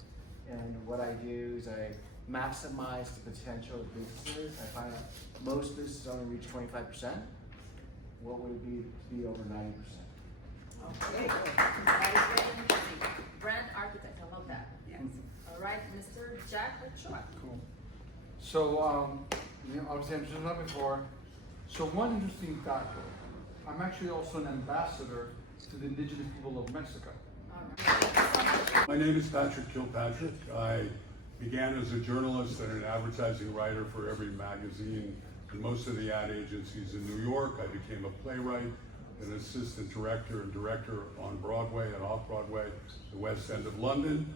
And what I do is I maximize the potential of businesses. I find that most businesses only reach 25%. What would it be to be over 90%? Okay, that is very interesting. Brand architect, I love that. Yes. All right, Mr. Jack Ochoa. Cool. So, obviously I've just done that before. So one interesting factor, I'm actually also an ambassador to the indigenous people of Mexico. My name is Patrick Kilpatrick. I began as a journalist and an advertising writer for every magazine and most of the ad agencies in New York. I became a playwright, an assistant director and director on Broadway and off-Broadway, the West End of London.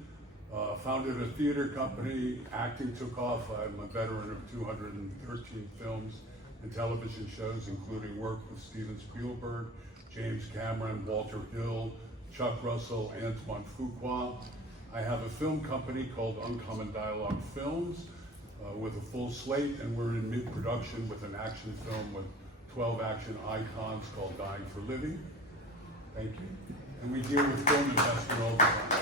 Founded a theater company, acting took off. I'm a veteran of 213 films and television shows, including work with Steven Spielberg, James Cameron, Walter Hill, Chuck Russell, Antoine Fuqua. I have a film company called Uncommon Dialogue Films with a full slate, and we're in mid-production with an action film with 12 action icons called Dying for Living. Thank you. And we deal with film investment all the time.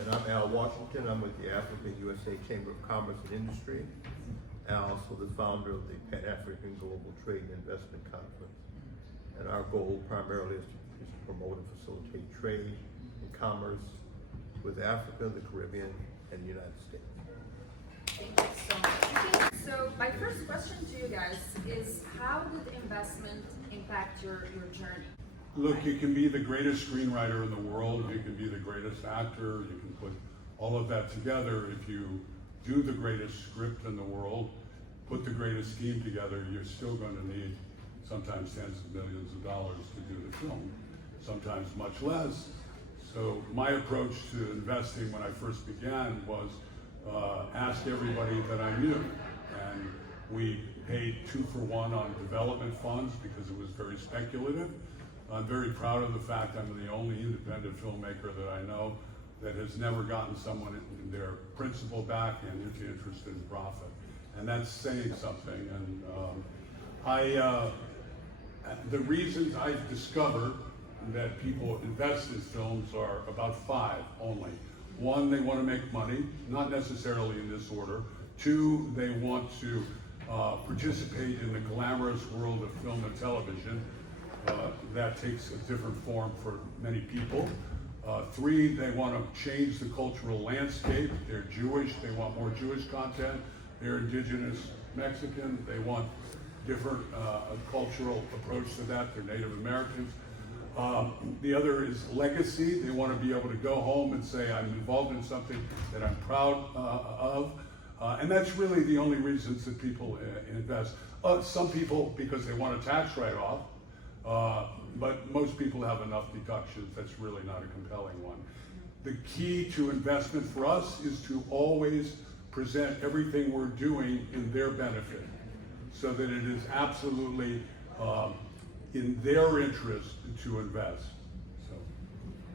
And I'm Al Washington. I'm with the African USA Chamber of Commerce and Industry, and also the founder of the Pan-African Global Trade and Investment Conference. And our goal primarily is to promote and facilitate trade and commerce with Africa, the Caribbean, and the United States. Thank you so much. So my first question to you guys is, how did investment impact your journey? Look, you can be the greatest screenwriter in the world, you can be the greatest actor, you can put all of that together. If you do the greatest script in the world, put the greatest scheme together, you're still going to need sometimes tens of millions of dollars to do the film, sometimes much less. So my approach to investing when I first began was ask everybody that I knew. And we paid 2-for-1 on development funds because it was very speculative. I'm very proud of the fact I'm the only independent filmmaker that I know that has never gotten someone in their principal back and is interested in profit. And that's saying something. And the reasons I've discovered that people invest in films are about 5 only. 1, they want to make money, not necessarily in this order. 2, they want to participate in the glamorous world of film and television. That takes a different form for many people. 3, they want to change the cultural landscape. They're Jewish, they want more Jewish content. They're indigenous Mexican, they want different cultural approach to that. They're Native Americans. The other is legacy. They want to be able to go home and say, I'm involved in something that I'm proud of. And that's really the only reasons that people invest. Some people because they want a tax write-off, but most people have enough deductions. That's really not a compelling one. The key to investment for us is to always present everything we're doing in their benefit, so that it is absolutely in their interest to invest. So.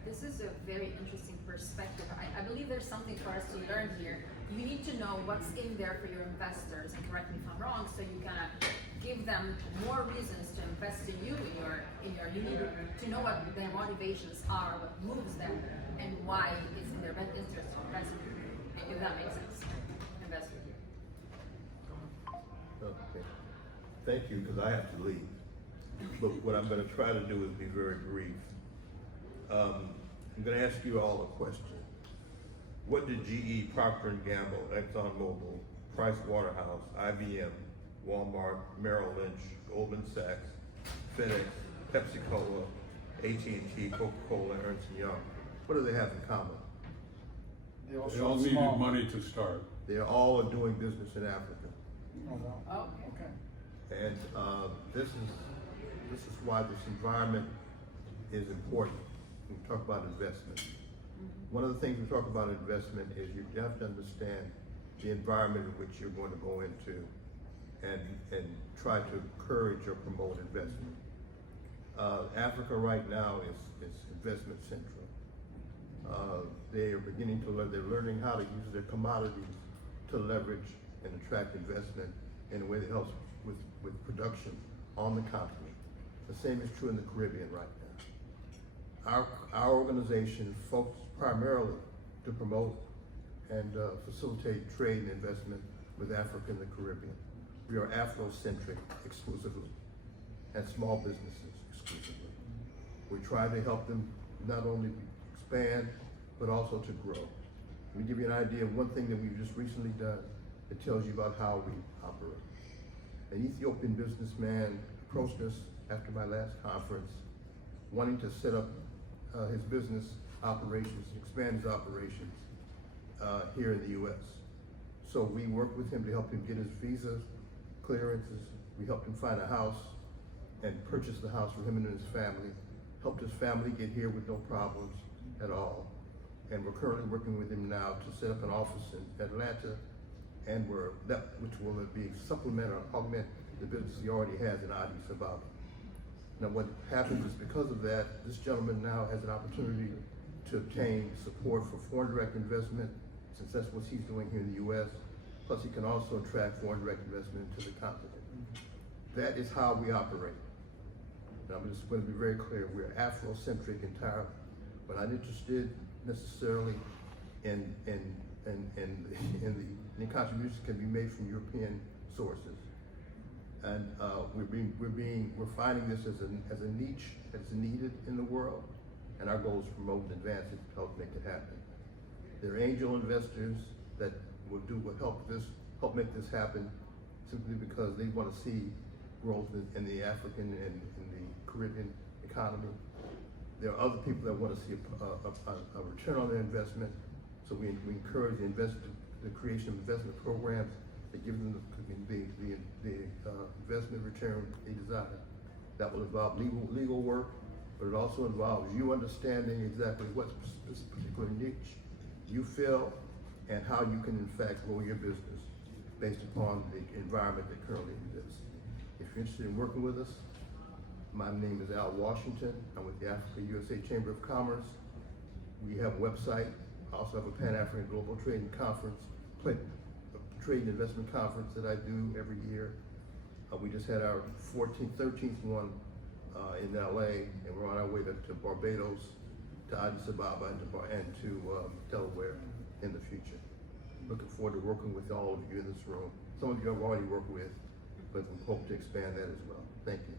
This this is a very interesting perspective. I believe there's something for us to learn here. You need to know what's in there for your investors, and correct me if I'm wrong, so you can give them more reasons to invest in you. You need to know what their motivations are, what moves them, and why it's in their best interest to invest with you. If that makes sense, invest with you. Okay. Thank you, because I have to leave. But what I'm going to try to do is be very brief. I'm going to ask you all a question. What did GE, Procter & Gamble, ExxonMobil, Price Waterhouse, IBM, Walmart, Merrill Lynch, Goldman Sachs, FedEx, Pepsi-Cola, AT&T, Coca-Cola, Ernst & Young, what do they have in common? They all needed money to start. They all are doing business in Africa. Oh, okay. And this is why this environment is important. We talk about investment. One of the things we talk about investment is you have to understand the environment in which you're going to go into and try to encourage or promote investment. Africa right now is investment central. They are beginning to learn, they're learning how to use their commodities to leverage and attract investment in a way that helps with production on the continent. The same is true in the Caribbean right now. Our organization focuses primarily to promote and facilitate trade and investment with Africa and the Caribbean. We are Afrocentric exclusively, and small businesses exclusively. We try to help them not only expand, but also to grow. Let me give you an idea of one thing that we've just recently done that tells you about how we operate. An Ethiopian businessman approached us after my last conference, wanting to set up his business operations, expand his operations here in the U.S. So we worked with him to help him get his visa clearances. We helped him find a house and purchase the house for him and his family, helped his family get here with no problems at all. And we're currently working with him now to set up an office in Atlanta, and which will be supplement or augment the business he already has in Addis Ababa. Now what happens is because of that, this gentleman now has an opportunity to obtain support for foreign direct investment, since that's what he's doing here in the U.S. Plus he can also attract foreign direct investment into the continent. That is how we operate. And I'm just going to be very clear, we're Afrocentric entirely. We're not interested necessarily in the contributions can be made from European sources. And we're finding this as a niche that's needed in the world, and our goal is to promote and advance it to help make it happen. There are angel investors that will help make this happen simply because they want to see growth in the African and in the Caribbean economy. There are other people that want to see a return on their investment, so we encourage the creation of investment programs that give them the investment return they desire. That will involve legal work, but it also involves you understanding exactly what particular niche you fill and how you can in fact grow your business based upon the environment that currently exists. If you're interested in working with us, my name is Al Washington. I'm with the Africa USA Chamber of Commerce. We have a website. I also have a Pan-African Global Trading Conference, Trade and Investment Conference that I do every year. We just had our 13th one in LA, and we're on our way to Barbados, to Addis Ababa, and to Delaware in the future. Looking forward to working with all of you in this room. Some of you I've already worked with, but we hope to expand that as well. Thank you.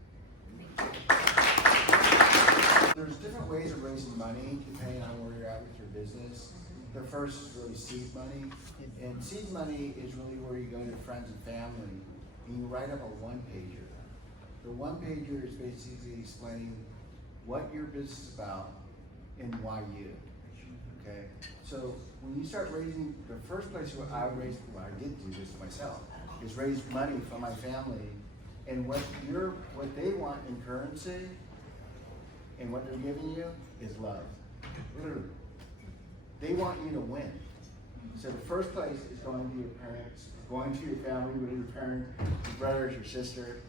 There's different ways of raising money depending on where you're at with your business. The first is really seed money, and seed money is really where you go to friends and family and you write up a one-pager. The one-pager is basically explaining what your business is about and why you. Okay, so when you start raising, the first place where I raised, well, I did do this myself, is raise money from my family, and what they want in currency and what they're giving you is love. Literally. They want you to win. So the first place is going to your parents, going to your family with your parent, your brothers, your sister,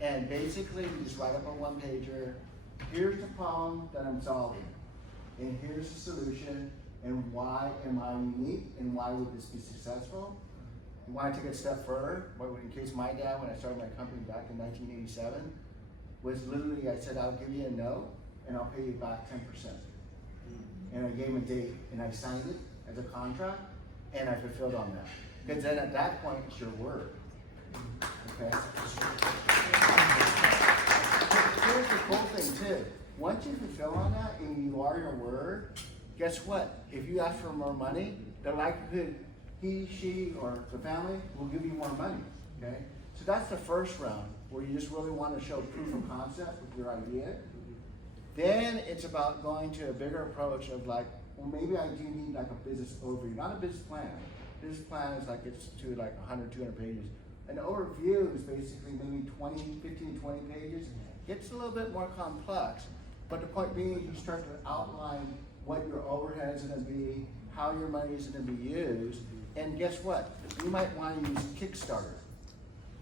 and basically you just write up a one-pager. Here's the problem that I'm solving. and here's the solution, and why am I unique, and why would this be successful? You want to take a step further, but in case my dad, when I started my company back in 1987, was literally, I said, I'll give you a no, and I'll pay you back 10%. And I gave him a date, and I signed it as a contract, and I fulfilled on that. Because then at that point, it's your word. Okay? Here's the cool thing too. Once you fulfill on that, and you are your word, guess what? If you ask for more money, the likelihood he, she, or the family will give you more money, okay? So that's the first round, where you just really want to show proof of concept with your idea. Then it's about going to a bigger approach of like, well, maybe I do need like a business overview, not a business plan. Business plan is like, it's to like 100, 200 pages. An overview is basically maybe 15, 20 pages. It's a little bit more complex, but the point being, you start to outline what your overhead is going to be, how your money is going to be used, and guess what? You might want to use Kickstarter.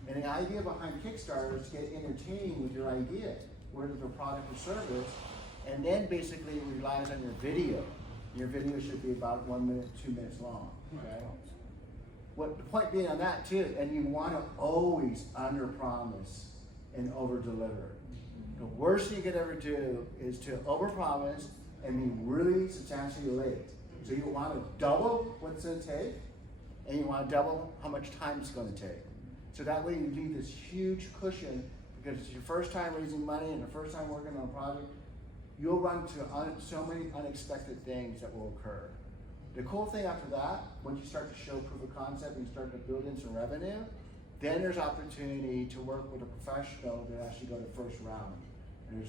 And the idea behind Kickstarter is to get entertaining with your idea, whether it's a product or service, and then basically it relies on your video. Your video should be about 1 minute, 2 minutes long, okay? What the point being on that too, and you want to always under-promise and over-deliver. The worst thing you could ever do is to over-promise and be really substantially late. So you want to double what it's going to take, and you want to double how much time it's going to take. So that way you leave this huge cushion, because it's your first time raising money and the first time working on a project, you'll run into so many unexpected things that will occur. The cool thing after that, once you start to show proof of concept and you start to build in some revenue, then there's opportunity to work with a professional to actually go to first round. And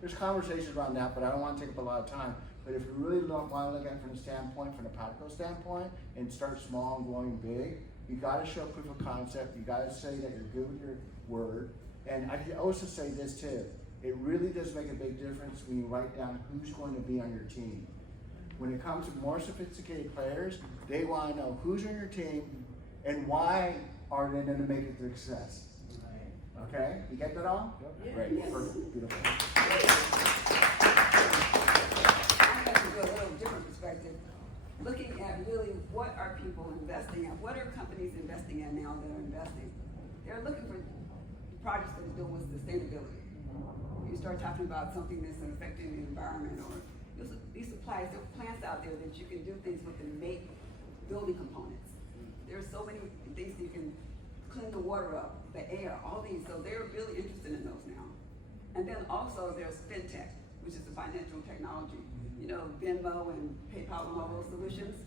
there's conversations around that, but I don't want to take up a lot of time. But if you really want to look at it from the standpoint, from the practical standpoint, and start small and growing big, you got to show proof of concept. You got to say that you're good with your word. And I can also say this too. It really does make a big difference when you write down who's going to be on your team. When it comes to more sophisticated players, they want to know who's on your team and why are they going to make it a success. Okay? You get that all? Yep. Great. Yes. Perfect. Beautiful. I have to go a little different perspective. Looking at really what are people investing in? What are companies investing in now that are investing? They're looking for projects that are dealing with sustainability. You start talking about something that's affecting the environment, or these supplies, there are plants out there that you can do things with and make building components. There's so many things that you can clean the water up, the air, all these, so they're really interested in those now. And then also there's fintech, which is the financial technology. You know, Venmo and PayPal and all those solutions,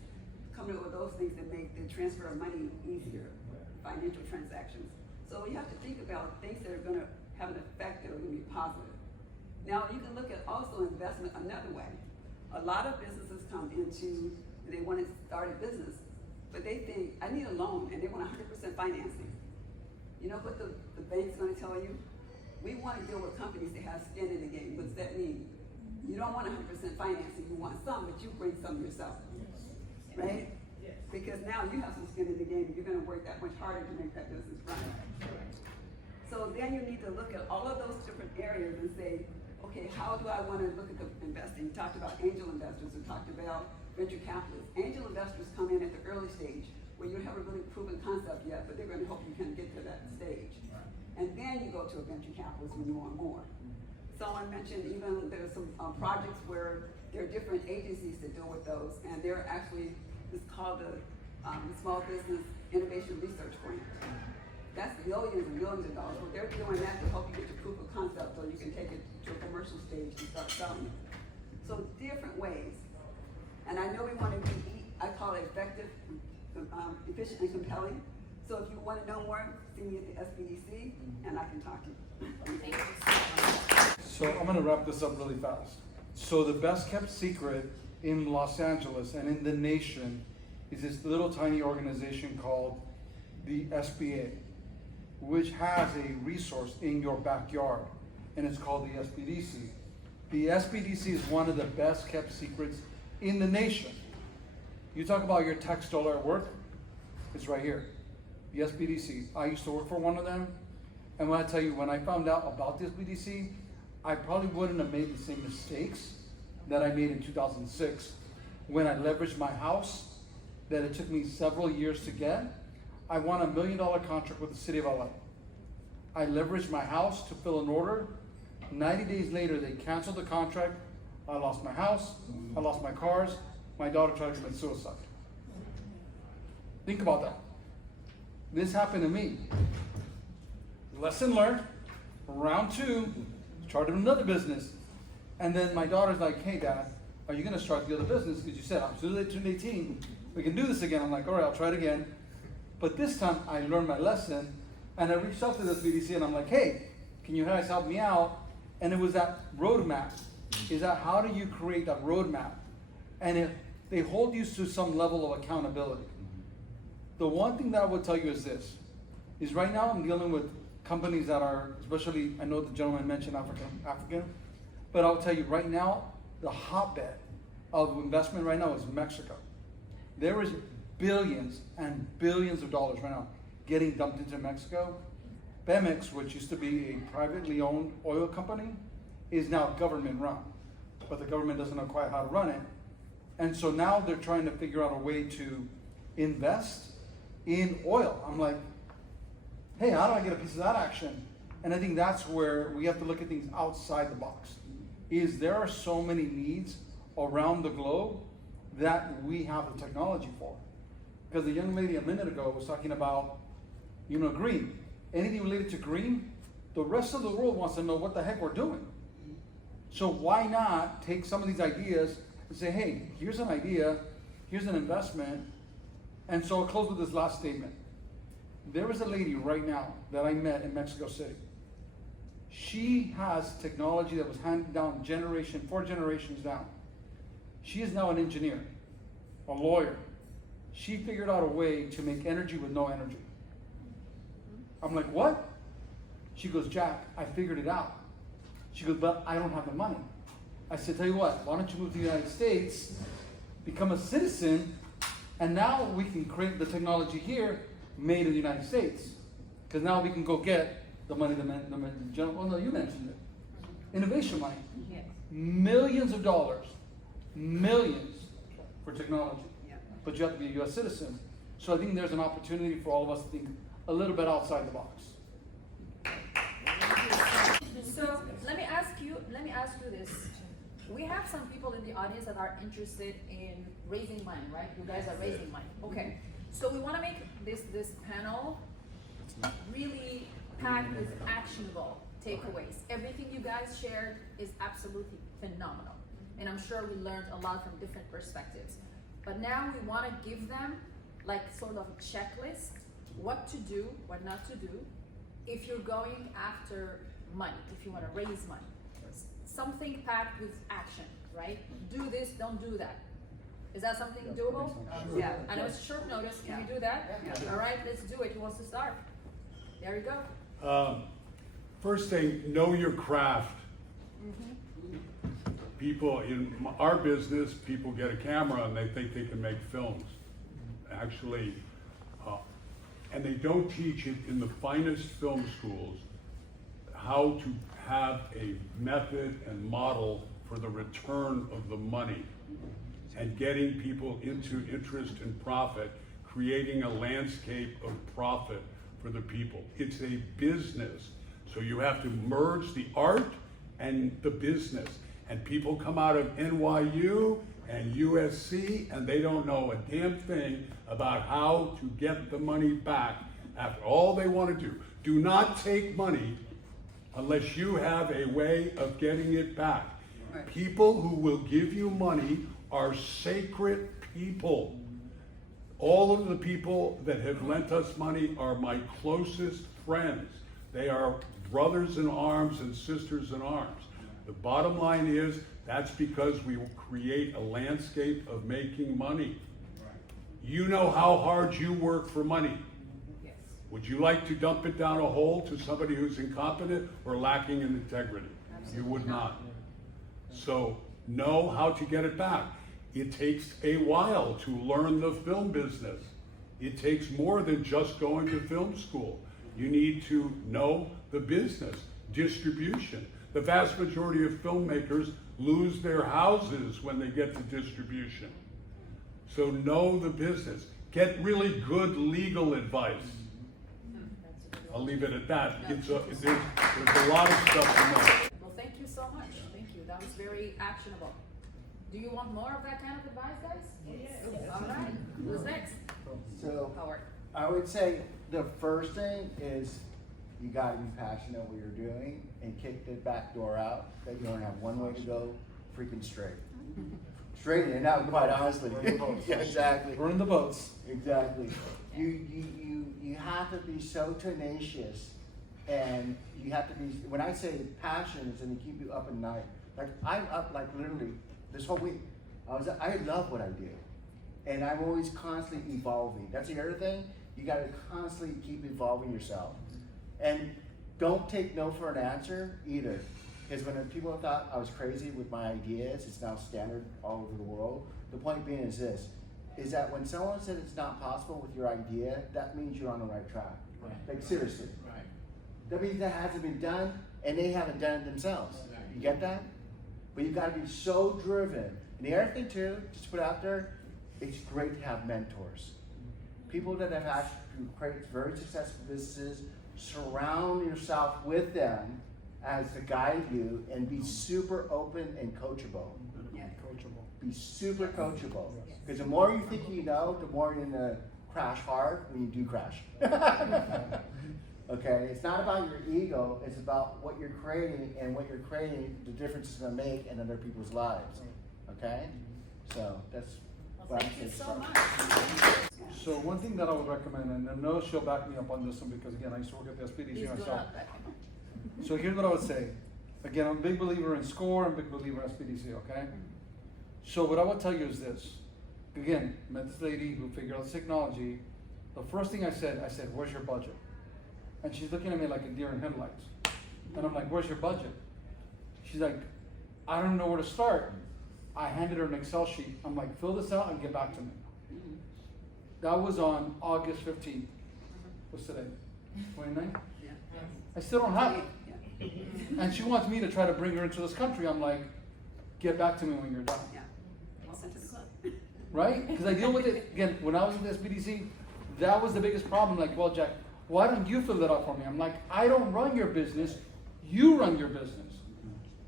coming up with those things that make the transfer of money easier, financial transactions. So you have to think about things that are gonna have an effect that are gonna be positive. Now you can look at also investment another way. A lot of businesses come into, they want to start a business, but they think, I need a loan, and they want 100% financing. You know what the bank's gonna tell you? We want to deal with companies that have skin in the game. What does that mean? You don't want 100% financing, you want some, but you bring some yourself, right? Because now you have some skin in the game, and you're gonna work that much harder to make that business run. So then you need to look at all of those different areas and say, okay, how do I want to look at the investing? We talked about angel investors, we talked about venture capitalists. Angel investors come in at the early stage where you haven't really proven concept yet, but they're going to help you kind of get to that stage. And then you go to a venture capitalist when you want more. Someone mentioned even there's some projects where there are different agencies that deal with those, and they're actually, it's called the Small Business Innovation Research Grant. That's millions and millions of dollars. Well, they're doing that to help you get your proof of concept so you can take it to a commercial stage and start selling it. So different ways. And I know we want to be, I call it effective, efficient, and compelling. So if you want to know more, see me at the SBDC, and I can talk to you. Thank you so much. So I'm going to wrap this up really fast. So the best kept secret in Los Angeles and in the nation is this little tiny organization called the SBA, which has a resource in your backyard, and it's called the SBDC. The SBDC is one of the best kept secrets in the nation. You talk about your tax dollar at work, it's right here. The SBDC. I used to work for one of them, and when I tell you, when I found out about the SBDC, I probably wouldn't have made the same mistakes that I made in 2006 when I leveraged my house that it took me several years to get. I won $1 million contract with the city of LA. I leveraged my house to fill an order. 90 days later, they canceled the contract. I lost my house, I lost my cars, my daughter tried to commit suicide. Think about that. This happened to me. Lesson learned, round 2, started another business. And then my daughter's like, hey dad, are you gonna start the other business? Because you said, I'm soon as they turn 18, we can do this again. I'm like, all right, I'll try it again. But this time I learned my lesson and I reached out to this BDC and I'm like, hey, can you guys help me out? And it was that roadmap. Is that how do you create that roadmap? And if they hold you to some level of accountability. The one thing that I would tell you is this, is right now I'm dealing with companies that are, especially, I know the gentleman mentioned African, but I'll tell you right now, the hotbed of investment right now is Mexico. There is billions and billions of dollars right now getting dumped into Mexico. Pemex, which used to be a privately owned oil company, is now government run, but the government doesn't know quite how to run it. And so now they're trying to figure out a way to invest in oil. I'm like, hey, how do I get a piece of that action? And I think that's where we have to look at things outside the box. Is there are so many needs around the globe that we have the technology for. Because the young lady a minute ago was talking about, green. Anything related to green, the rest of the world wants to know what the heck we're doing. So why not take some of these ideas and say, hey, here's an idea, here's an investment. And so I'll close with this last statement. There is a lady right now that I met in Mexico City. She has technology that was handed down 4 generations down. She is now an engineer, a lawyer. She figured out a way to make energy with no energy. I'm like, what? She goes, Jack, I figured it out. She goes, but I don't have the money. I said, tell you what, why don't you move to the United States, become a citizen, and now we can create the technology here made in the United States. Because now we can go get the money you mentioned it. Innovation money. Yes. Millions of dollars. Millions for technology. Yeah. But you have to be a US citizen. So I think there's an opportunity for all of us to think a little bit outside the box. So let me ask you this. We have some people in the audience that are interested in raising money, right? You guys are raising money. Okay. So we want to make this panel really packed with actionable takeaways. Everything you guys shared is absolutely phenomenal. And I'm sure we learned a lot from different perspectives. But now we want to give them like sort of a checklist, what to do, what not to do, if you're going after money, if you want to raise money. Something packed with action, right? Do this, don't do that. Is that something doable? Yeah. I know it's short notice. Can we do that? Yeah. All right, let's do it. Who wants to start? There you go. First thing, know your craft. People in our business, people get a camera and they think they can make films. Actually, and they don't teach it in the finest film schools how to have a method and model for the return of the money and getting people into interest and profit, creating a landscape of profit for the people. It's a business, so you have to merge the art and the business. And people come out of NYU and USC and they don't know a damn thing about how to get the money back after all they want to do. Do not take money unless you have a way of getting it back. Right. People who will give you money are sacred people. All of the people that have lent us money are my closest friends. They are brothers in arms and sisters in arms. The bottom line is that's because we create a landscape of making money. You know how hard you work for money. Yes. Would you like to dump it down a hole to somebody who's incompetent or lacking in integrity? Absolutely. You would not. So know how to get it back. It takes a while to learn the film business. It takes more than just going to film school. You need to know the business, distribution. The vast majority of filmmakers lose their houses when they get to distribution. So know the business. Get really good legal advice. I'll leave it at that. There's a lot of stuff to know. Well, thank you so much. Thank you. That was very actionable. Do you want more of that kind of advice, guys? Yes. All right. Who's next? So Howard. I would say the first thing is you gotta be passionate what you're doing and kick the back door out, that you only have one way to go, freaking straight. Straighten it out, quite honestly. Yeah, exactly. We're in the boats. Exactly. You have to be so tenacious, and you have to be, when I say passion, it's going to keep you up at night. Like, I'm up like literally this whole week. I love what I do. And I'm always constantly evolving. That's the other thing. You got to constantly keep evolving yourself. And don't take no for an answer either. Because when people thought I was crazy with my ideas, it's now standard all over the world. The point being is this, is that when someone said it's not possible with your idea, that means you're on the right track. Right. Like seriously. Right. That means that hasn't been done, and they haven't done it themselves. Right. You get that? But you've got to be so driven. And the other thing too, just to put out there, it's great to have mentors. People that have actually created very successful businesses, surround yourself with them as to guide you, and be super open and coachable. Yeah. Coachable. Be super coachable. Because the more you think you know, the more you're gonna crash hard when you do crash. Okay? It's not about your ego, it's about what you're creating, and what you're creating, the difference it's gonna make in other people's lives. Okay? So that's what I'm Thank you so saying. much. So one thing that I would recommend, and I know she'll back me up on this one because again, I used to work at the SPDC Please do myself. not back him up. So here's what I would say. Again, I'm a big believer in SCORE, I'm a big believer in SPDC, okay? So what I would tell you is this. Again, met this lady who figured out this technology. The first thing I said, where's your budget? And she's looking at me like a deer in headlights. And I'm like, where's your budget? She's like, I don't know where to start. I handed her an Excel sheet. I'm like, fill this out and get back to me. That was on August 15th. What's today? 29th? Yeah. I still don't have it. And she wants me to try to bring her into this country. I'm like, get back to me when you're done. Yeah. I'll send to the club. Right? Because I deal with it, again, when I was in the SPDC, that was the biggest problem. Like, well, Jack, why don't you fill that out for me? I'm like, I don't run your business. You run your business.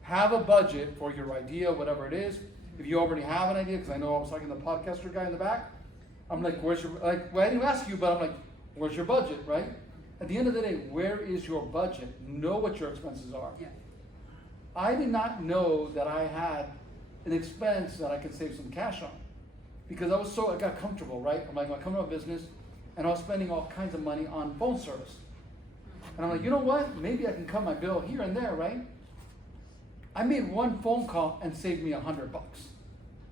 Have a budget for your idea, whatever it is. If you already have an idea, because I know I was talking to the podcaster guy in the back. I'm like, where's your, like, well, I didn't ask you, but I'm like, where's your budget, right? At the end of the day, where is your budget? Know what your expenses are. Yeah. I did not know that I had an expense that I could save some cash on. Because I got comfortable, right? I'm like, I come to a business, and I was spending all kinds of money on phone service. And I'm like, you know what? Maybe I can cut my bill here and there, right? I made one phone call and saved me $100.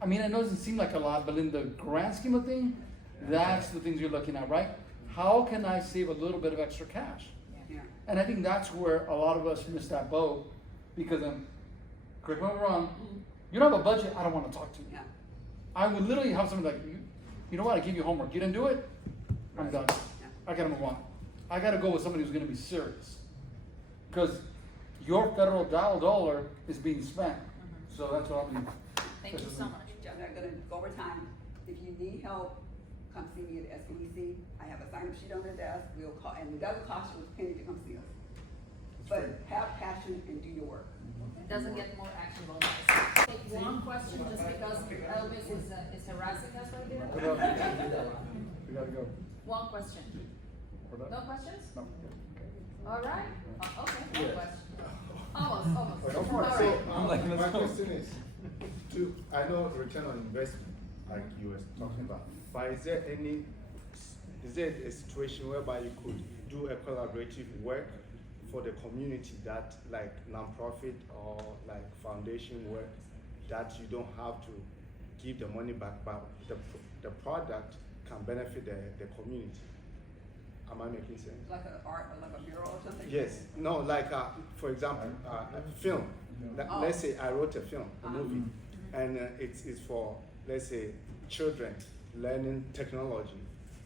I mean, I know it doesn't seem like a lot, but in the grand scheme of things, that's the things you're looking at, right? How can I save a little bit of extra cash? Yeah. And I think that's where a lot of us miss that boat, because correct me if I'm wrong, you don't have a budget, I don't want to talk to you. Yeah. I would literally have something like, you know what, I give you homework, you didn't do it, I'm done. Yeah. I gotta move on. I gotta go with somebody who's gonna be serious. Because your federal dollar is being spent. So that's what I'm. Thank you so much. I'm not gonna go over time. If you need help, come see me at SPDC. I have a sign-up sheet on the desk. We'll call, and it doesn't cost you a penny to come see us. But have passion and do your work. It doesn't get more actionable. Take one question just because Elvis is harassing us right here. We gotta go. One question. No questions? No. All right. Okay, one question. Almost. All right. So, my question is, I know return on investment, like you were talking about, but is there a situation whereby you could do a collaborative work for the community that, like non-profit or like foundation work, that you don't have to give the money back, but the product can benefit the community? Am I making sense? Like a mural or something? Yes. No, like for example, a film. Let's say I wrote a film, a movie, and it's for, let's say, children learning technology.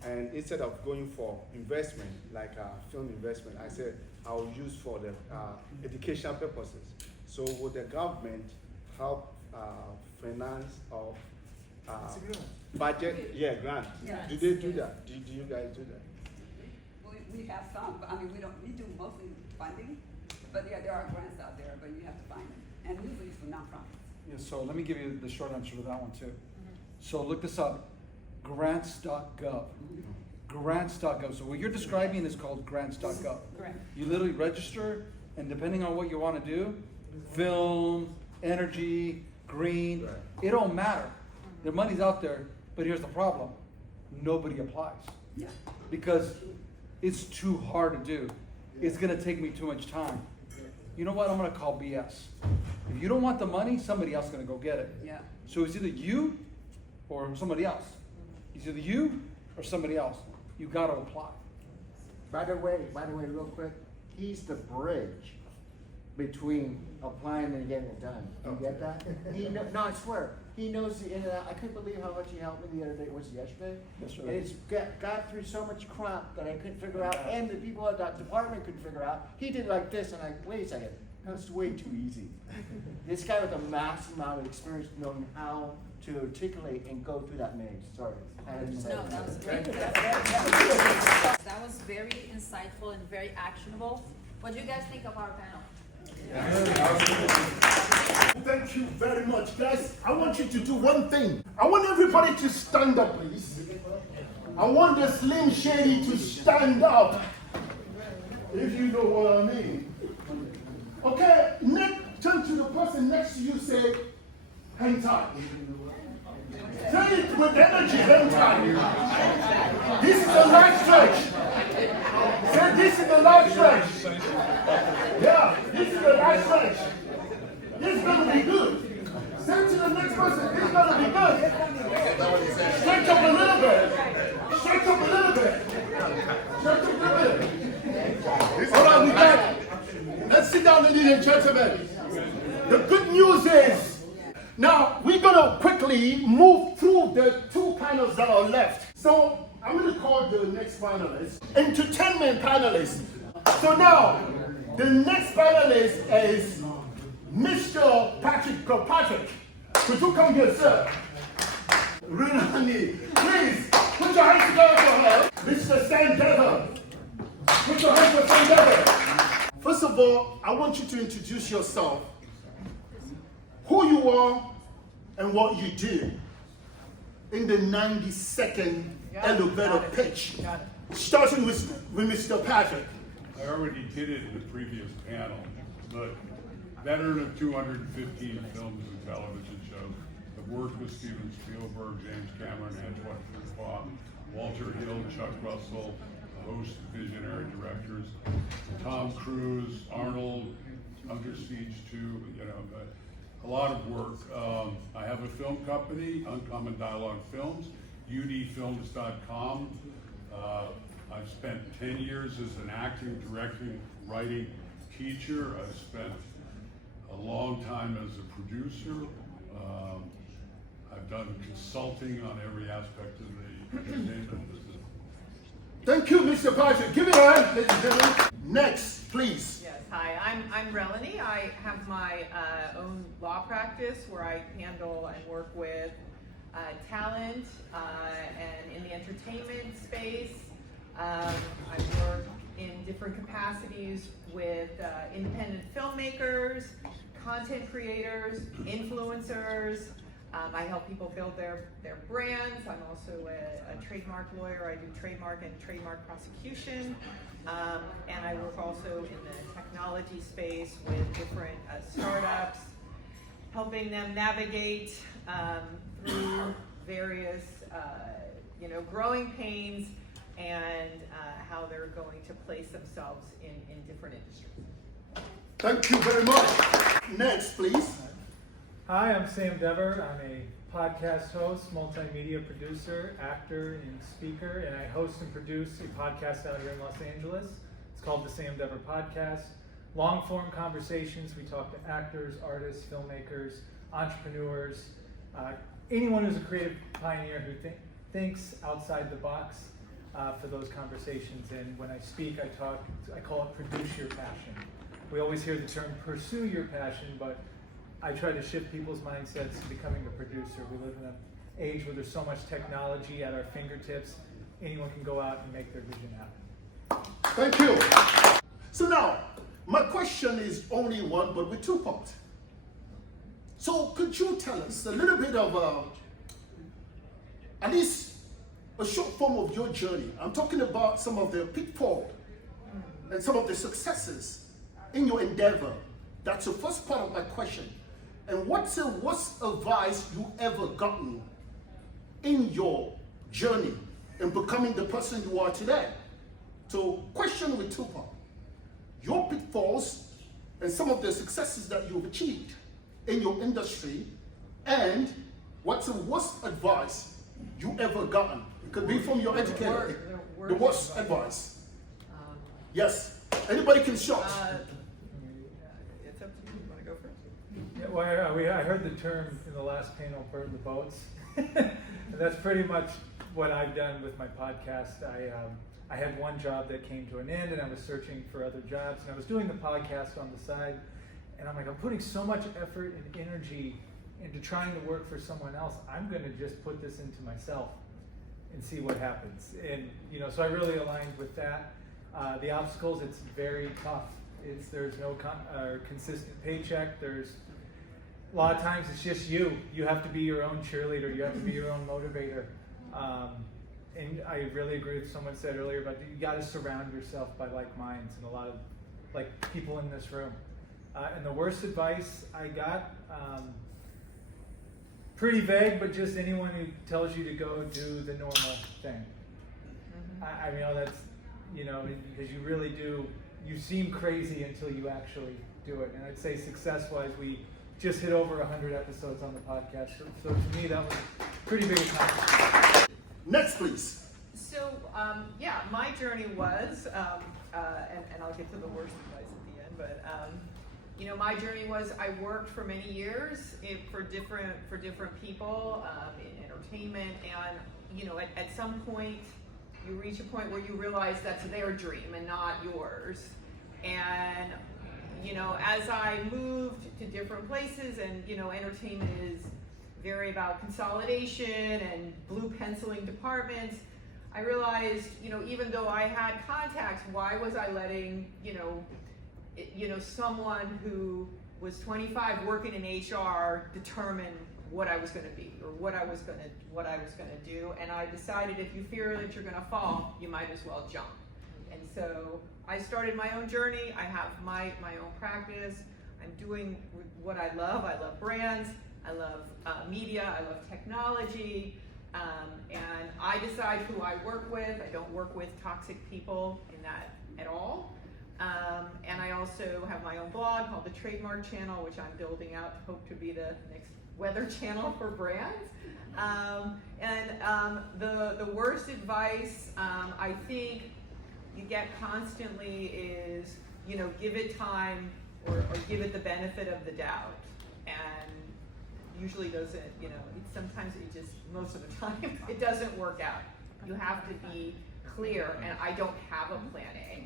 And instead of going for investment, like film investment, I said I'll use for the educational purposes. So would the government help finance or budget? Yeah, grant. Yes. Do they do that? Do you guys do that? We have some, but I mean, we do mostly funding, but yeah, there are grants out there, but you have to find them, and usually it's for nonprofits. Yeah, so let me give you the short answer to that one too. So look this up, grants.gov. Grants.gov. So what you're describing is called grants.gov. Correct. You literally register, and depending on what you want to do, film, energy, green, it don't matter. The money's out there, but here's the problem. Nobody applies. Yeah. Because it's too hard to do. It's gonna take me too much time. You know what? I'm gonna call BS. If you don't want the money, somebody else is gonna go get it. Yeah. So it's either you or somebody else. It's either you or somebody else. You gotta apply. By the way, real quick, he's the bridge between applying and getting it done. You get that? No, I swear, he knows the in and out. I couldn't believe how much he helped me the other day. Was it yesterday? Yes, sir. And it's got through so much crap that I couldn't figure out, and the people at that department couldn't figure out. He did like this, and wait a second, that's way too easy. This guy with a massive amount of experience knowing how to articulate and go through that maze. Sorry. I didn't say No, that. that was great. That was very insightful and very actionable. What do you guys think of our panel? Thank you very much, guys. I want you to do one thing. I want everybody to stand up, please. I want the Slim Shady to stand up, if you know what I mean. Okay, turn to the person next to you, say, hang tight. Say it with energy, hang tight. This is the last stretch. Say, this is the last stretch. Yeah, this is the last stretch. This is going to be good. Say to the next person, this is going to be good. Stretch up a little bit. Stretch up a little bit. Stretch up a little bit. All right, we got it. Let's sit down, ladies and gentlemen. The good news is, now we're going to quickly move through the two panels that are left. So I'm going to call the next panelist entertainment panelist. So now, the next panelist is Mr. Patrick Kirkpatrick. Could you come here, sir? Really? Please, put your hands together for her. Mr. Stan Dever. Put your hands for Stan Dever. First of all, I want you to introduce yourself, who you are, and what you do in the 90-second elevator pitch. Starting with Mr. Patrick. I already did it in the previous panel, but veteran of 215 films and television shows. I've worked with Steven Spielberg, James Cameron, Antoine Fuqua, Walter Hill, Chuck Russell, a host of visionary directors, Tom Cruise, Arnold, Under Siege 2, a lot of work. I have a film company, Uncommon Dialogue Films, udfilms.com. I've spent 10 years as an acting, directing, writing teacher. I've spent a long time as a producer. I've done consulting on every aspect of the entertainment business. Thank you, Mr. Patrick. Give it a hand, ladies and gentlemen. Next, please. Yes, hi, I'm Relanie. I have my own law practice where I handle and work with talent and in the entertainment space. I work in different capacities with independent filmmakers, content creators, influencers. I help people build their brands. I'm also a trademark lawyer. I do trademark and trademark prosecution. And I work also in the technology space with different startups, helping them navigate through various growing pains and how they're going to place themselves in different industries. Thank you very much. Next, please. Hi, I'm Sam Dever. I'm a podcast host, multimedia producer, actor, and speaker, and I host and produce a podcast out here in Los Angeles. It's called the Sam Dever Podcast. Long-form conversations. We talk to actors, artists, filmmakers, entrepreneurs, anyone who's a creative pioneer who thinks outside the box for those conversations. And when I speak, I call it produce your passion. We always hear the term pursue your passion, but I try to shift people's mindsets to becoming a producer. We live in an age where there's so much technology at our fingertips. Anyone can go out and make their vision happen. Thank you. So now, my question is only one, but with two parts. So could you tell us a little bit of, at least a short form of your journey? I'm talking about some of the pitfalls and some of the successes in your endeavor. That's the first part of my question. And what's the worst advice you ever gotten in your journey in becoming the person you are today? So question with two parts. Your pitfalls and some of the successes that you've achieved in your industry, and what's the worst advice you ever gotten? It could be from your educator. The worst advice. Yes. Anybody can shout. It's up to you. You want to go first? Yeah, well, I heard the term in the last panel, burn the boats. And that's pretty much what I've done with my podcast. I had one job that came to an end, and I was searching for other jobs, and I was doing the podcast on the side, and I'm like, I'm putting so much effort and energy into trying to work for someone else. I'm going to just put this into myself and see what happens. And so I really aligned with that. The obstacles, it's very tough. There's no consistent paycheck. There's a lot of times it's just you. You have to be your own cheerleader. You have to be your own motivator. And I really agree with someone said earlier about you got to surround yourself by like minds and a lot of like people in this room. And the worst advice I got, pretty vague, but just anyone who tells you to go do the normal thing. I mean, that's, because you really do, you seem crazy until you actually do it. And I'd say success-wise, we just hit over 100 episodes on the podcast. So to me, that was pretty big accomplishment. Next, please. So, my journey was, and I'll get to the worst advice at the end, but, my journey was I worked for many years for different people in entertainment, and, at some point, you reach a point where you realize that's their dream and not yours. And, as I moved to different places, and, entertainment is very about consolidation and blue penciling departments, I realized, even though I had contacts, why was I letting, someone who was 25 working in HR determine what I was going to be or what I was going to do? And I decided if you fear that you're going to fall, you might as well jump. And so I started my own journey. I have my own practice. I'm doing what I love. I love brands. I love media. I love technology. And I decide who I work with. I don't work with toxic people in that at all. And I also have my own blog called the Trademark Channel, which I'm building out to hope to be the next weather channel for brands. The worst advice I think you get constantly is, give it time or give it the benefit of the doubt. And usually doesn't, sometimes it just, most of the time, it doesn't work out. You have to be clear, and I don't have a plan A.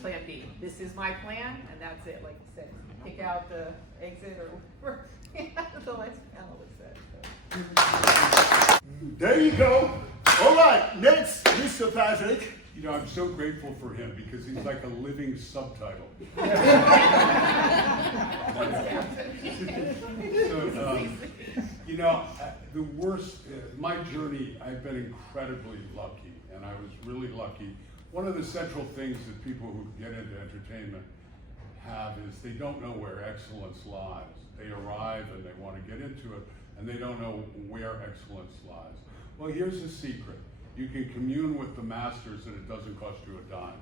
Plan B. This is my plan, and that's it. Like you said, pick out the exit or whatever the last panelist said. There you go. All right, next, Mr. Patrick. I'm so grateful for him because he's like a living subtitle. The worst, my journey, I've been incredibly lucky, and I was really lucky. One of the central things that people who get into entertainment have is they don't know where excellence lies. They arrive and they want to get into it, and they don't know where excellence lies. Well, here's the secret. You can commune with the masters and it doesn't cost you a dime.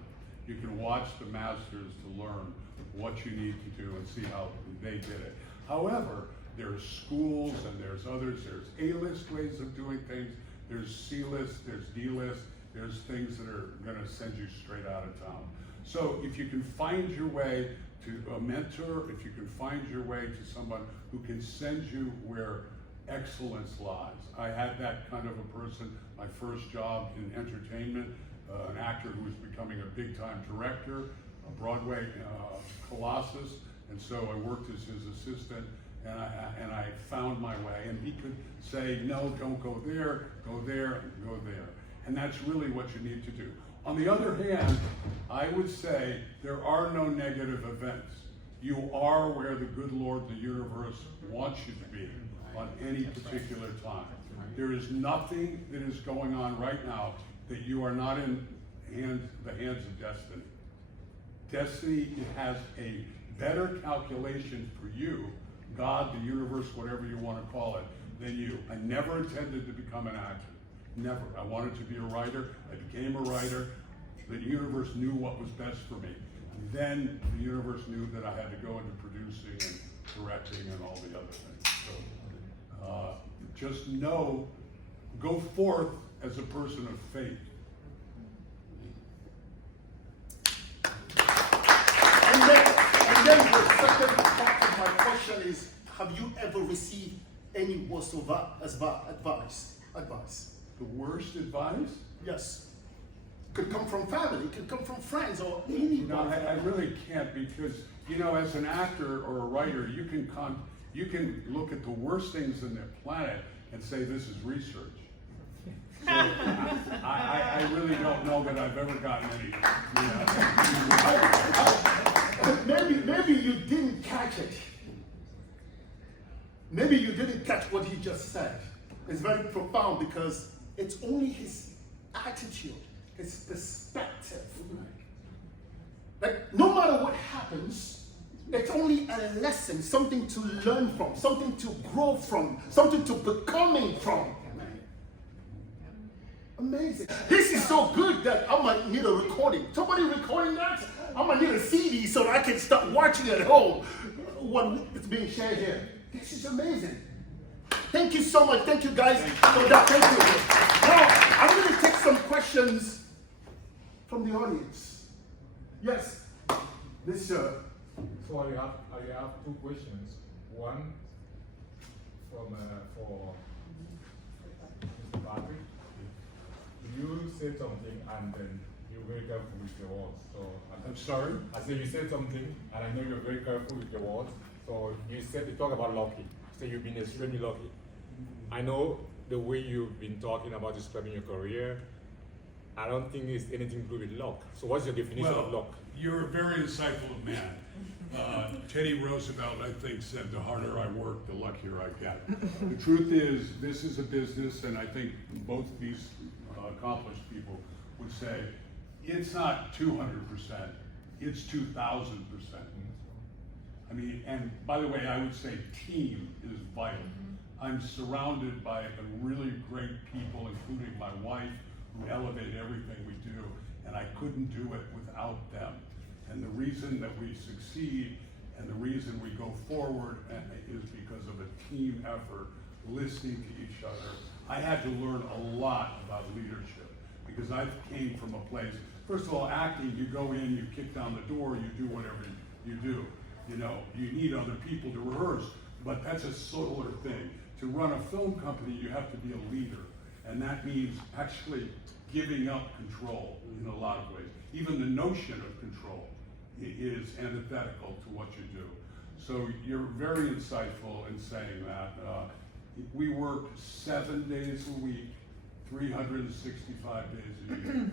You can watch the masters to learn what you need to do and see how they did it. However, there's schools and there's others. There's A-list ways of doing things. There's C-list, there's D-list. There's things that are going to send you straight out of town. So if you can find your way to a mentor, if you can find your way to someone who can send you where excellence lies. I had that kind of a person, my first job in entertainment, an actor who was becoming a big-time director, a Broadway colossus, and so I worked as his assistant, and I found my way. And he could say, no, don't go there, and go there. And that's really what you need to do. On the other hand, I would say there are no negative events. You are where the good Lord, the universe, wants you to be on any particular time. There is nothing that is going on right now that you are not in the hands of destiny. Destiny has a better calculation for you, God, the universe, whatever you want to call it, than you. I never intended to become an actor. Never. I wanted to be a writer. I became a writer. The universe knew what was best for me. Then the universe knew that I had to go into producing and directing and all the other things. So just know, go forth as a person of faith. And then the second part of my question is, have you ever received any words of advice? The worst advice? Yes. Could come from family, could come from friends, or anybody. You know, I really can't, because, you know, as an actor or a writer, you can look at the worst things in the planet and say this is research. So I really don't know that I've ever gotten any. Maybe you didn't catch it. Maybe you didn't catch what he just said. It's very profound because it's only his attitude, his perspective. Like, no matter what happens, it's only a lesson, something to learn from, something to grow from, something to becoming from. Amazing. This is so good that I might need a recording. Somebody recording that? I might need a CD so that I can start watching at home what is being shared here. This is amazing. Thank you so much. Thank you guys for that. Thank you. Now, I'm going to take some questions from the audience. Yes, this sir. So I have two questions. One for Mr. Patrick. You said something and then you're very careful with your words. So I'm sorry? I said you said something and I know you're very careful with your words. So you talk about lucky. So you've been extremely lucky. I know the way you've been talking about describing your career, I don't think it's anything to do with luck. So what's your definition of luck? You're a very insightful man. Teddy Roosevelt, I think, said, the harder I work, the luckier I get. The truth is, this is a business, and I think both these accomplished people would say, it's not 200%, it's 2,000%. I mean, and by the way, I would say team is vital. I'm surrounded by really great people, including my wife, who elevate everything we do, and I couldn't do it without them. And the reason that we succeed and the reason we go forward is because of a team effort, listening to each other. I had to learn a lot about leadership because I came from a place, first of all, acting, you go in, you kick down the door, you do whatever you do. You know, you need other people to rehearse, but that's a subtler thing. To run a film company, you have to be a leader, and that means actually giving up control in a lot of ways. Even the notion of control is antithetical to what you do. So you're very insightful in saying that. We work 7 days a week, 365 days a year.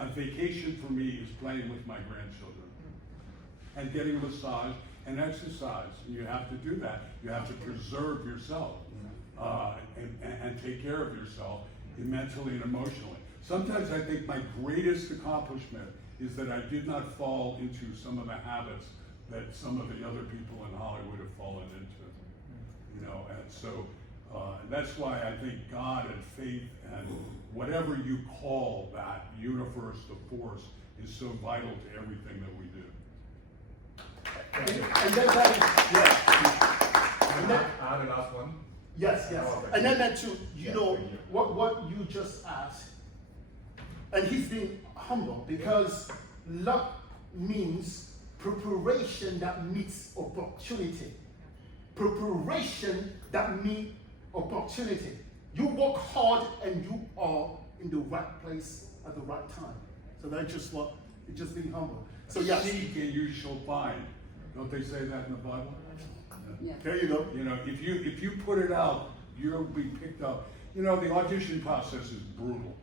A vacation for me is playing with my grandchildren and getting a massage and exercise. You have to do that. You have to preserve yourself and take care of yourself mentally and emotionally. Sometimes I think my greatest accomplishment is that I did not fall into some of the habits that some of the other people in Hollywood have fallen into. You know, and so that's why I think God and faith and whatever you call that universe, the force, is so vital to everything that we do. And then that is, yeah. And then, I had the last one. Yes, yes. And then that too, you know, what you just asked, and he's being humble because luck means preparation that meets opportunity. Preparation that meets opportunity. You work hard and you are in the right place at the right time. So that's just what, it's just being humble. So yes. Seek and you shall find. Don't they say that in the Bible? Yes. There you go. You know, if you put it out, you'll be picked up. You know, the audition process is brutal.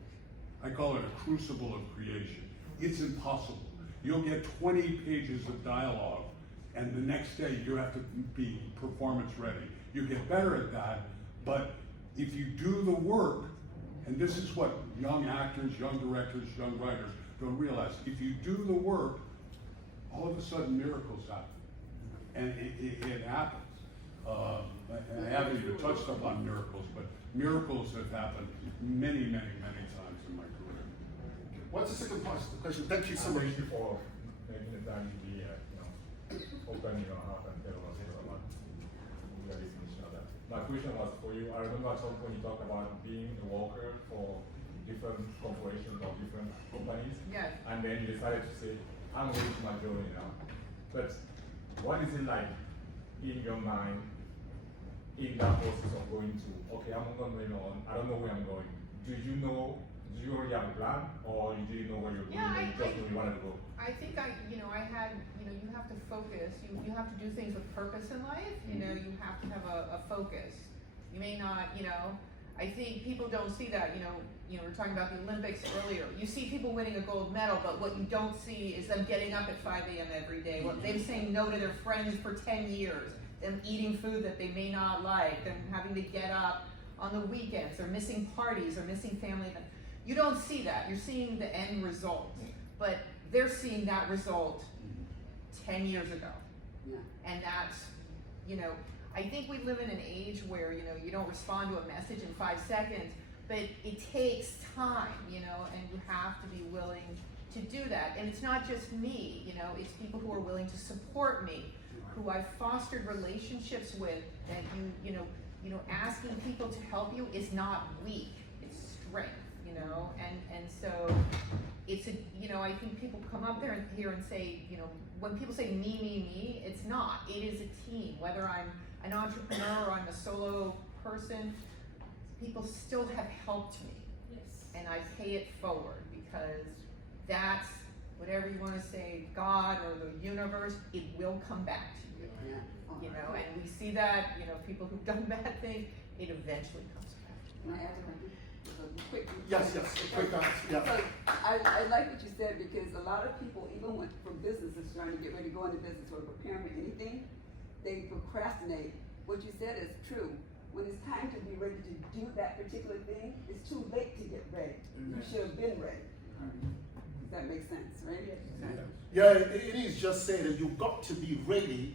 I call it a crucible of creation. It's impossible. You'll get 20 pages of dialogue, and the next day you have to be performance ready. You get better at that, but if you do the work, and this is what young actors, young directors, young writers don't realize, if you do the work, all of a sudden miracles happen. And it happens. And I haven't even touched upon miracles, but miracles have happened many, many, many times in my career. What's the second part of the question? Thank you so much. Thank you for making the time to be here, open your heart and tell us about your definition of that. My question was for you. I remember at some point you talked about being a worker for different corporations or different companies. Yes. And then you decided to say, I'm going to my journey now. But what is it like in your mind in that process of going to, okay, I'm going on, I don't know where I'm going. Do you already have a plan, or you didn't know where you're going, and you just knew you wanted to go? I think I had, you have to focus, you have to do things with purpose in life, you have to have a focus. You may not, I think people don't see that, we were talking about the Olympics earlier. You see people winning a gold medal, but what you don't see is them getting up at 5 a.m. every day, them saying no to their friends for 10 years, them eating food that they may not like, them having to get up on the weekends, or missing parties, or missing family events. You don't see that. You're seeing the end result, but they're seeing that result 10 years ago. Yeah. And that's, I think we live in an age where, you don't respond to a message in 5 seconds, but it takes time, and you have to be willing to do that. And it's not just me, it's people who are willing to support me, who I've fostered relationships with, that asking people to help you is not weak, it's strength, and so it's I think people come up there here and say, when people say me, it's not. It is a team. Whether I'm an entrepreneur or I'm a solo person, people still have helped me. Yes. And I pay it forward, because that's, whatever you want to say, God or the universe, it will come back to you. Yeah. And we see that, people who've done bad things, it eventually comes back. Can I add something? Quick. Yes, a quick answer. Yeah. So I like what you said, because a lot of people, even from businesses trying to get ready to go into business or preparing for anything, they procrastinate. What you said is true. When it's time to be ready to do that particular thing, it's too late to get ready. You should have been ready. Does that make sense, right? Yeah, it is just saying that you've got to be ready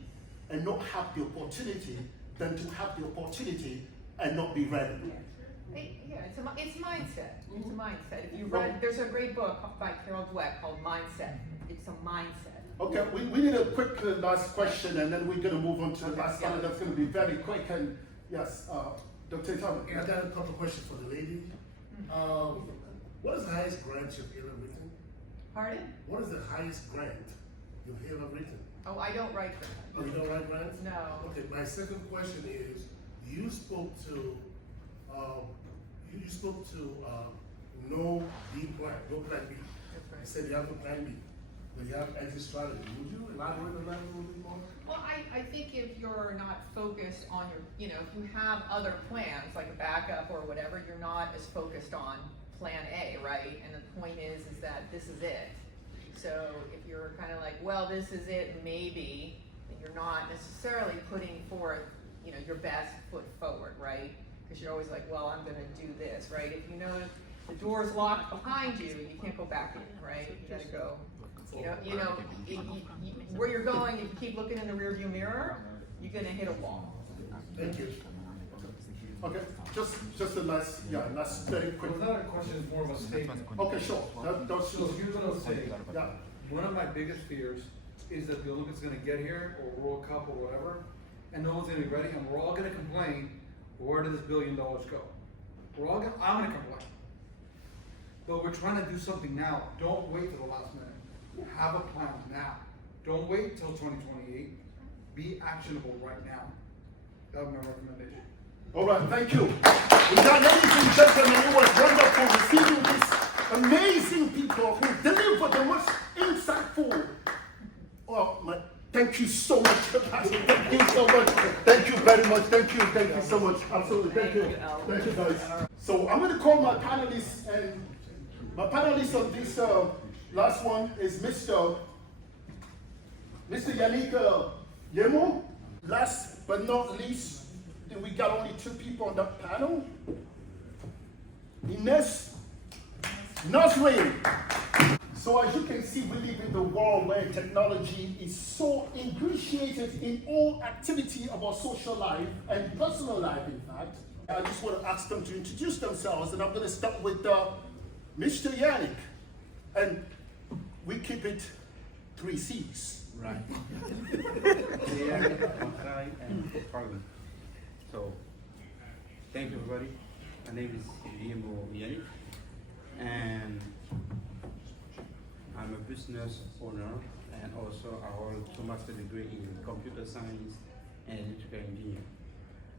and not have the opportunity than to have the opportunity and not be ready. It's mindset. It's a mindset. If you read, there's a great book by Carol Dweck called Mindset. It's a mindset. Okay, we need a quick last question, and then we're going to move on to the last one. That's going to be very quick. And yes, Dr. Tom. I got a couple of questions for the lady. What is the highest grant you've ever written? Pardon? What is the highest grant you've ever written? Oh, I don't write grants. Oh, you don't write grants? No. Okay, my second question is, you spoke to no B plan, no plan B. You said you have a plan B, but you have exit strategy. Would you elaborate on that a little bit more? Well, I think if you're not focused on your, if you have other plans, like a backup or whatever, you're not as focused on plan A, right? And the point is that this is it. So if you're kind of like, well, this is it, maybe, then you're not necessarily putting forth, your best foot forward, right? Because you're always like, well, I'm going to do this, right? If you know the door's locked behind you, you can't go back in, right? You got to go. Where you're going, if you keep looking in the rearview mirror, you're going to hit a wall. Thank you. Okay, just a last very quick. Well, not a question, it's more of a statement. Okay, sure. So here's what I'll say. Yeah. One of my biggest fears is that the Olympics is going to get here, or World Cup, or whatever, and no one's going to be ready, and we're all going to complain, where did this $1 billion go? I'm going to complain. But we're trying to do something now. Don't wait for the last minute. Have a plan now. Don't wait till 2028. Be actionable right now. That would be my recommendation. All right, thank you. With that, ladies and gentlemen, it was wonderful receiving these amazing people who delivered the most insightful. Thank you so much. Thank you so much. so much. Absolutely. Thank you. Thank you, guys. So I'm going to call my panelists, and my panelist on this last one is Mr. Yannick Yemo. Last but not least, we got only 2 people on that panel. Ines Nasri. So as you can see, we live in the world where technology is so ingratiated in all activity of our social life and personal life, in fact. I just want to ask them to introduce themselves, and I'm going to start with Mr. Yannick. And we keep it 3 C's. Right. And Parliament. So, thank you, everybody. My name is Yannick, and I'm a business owner, and also I hold 2 master's degree in computer science and electrical engineering.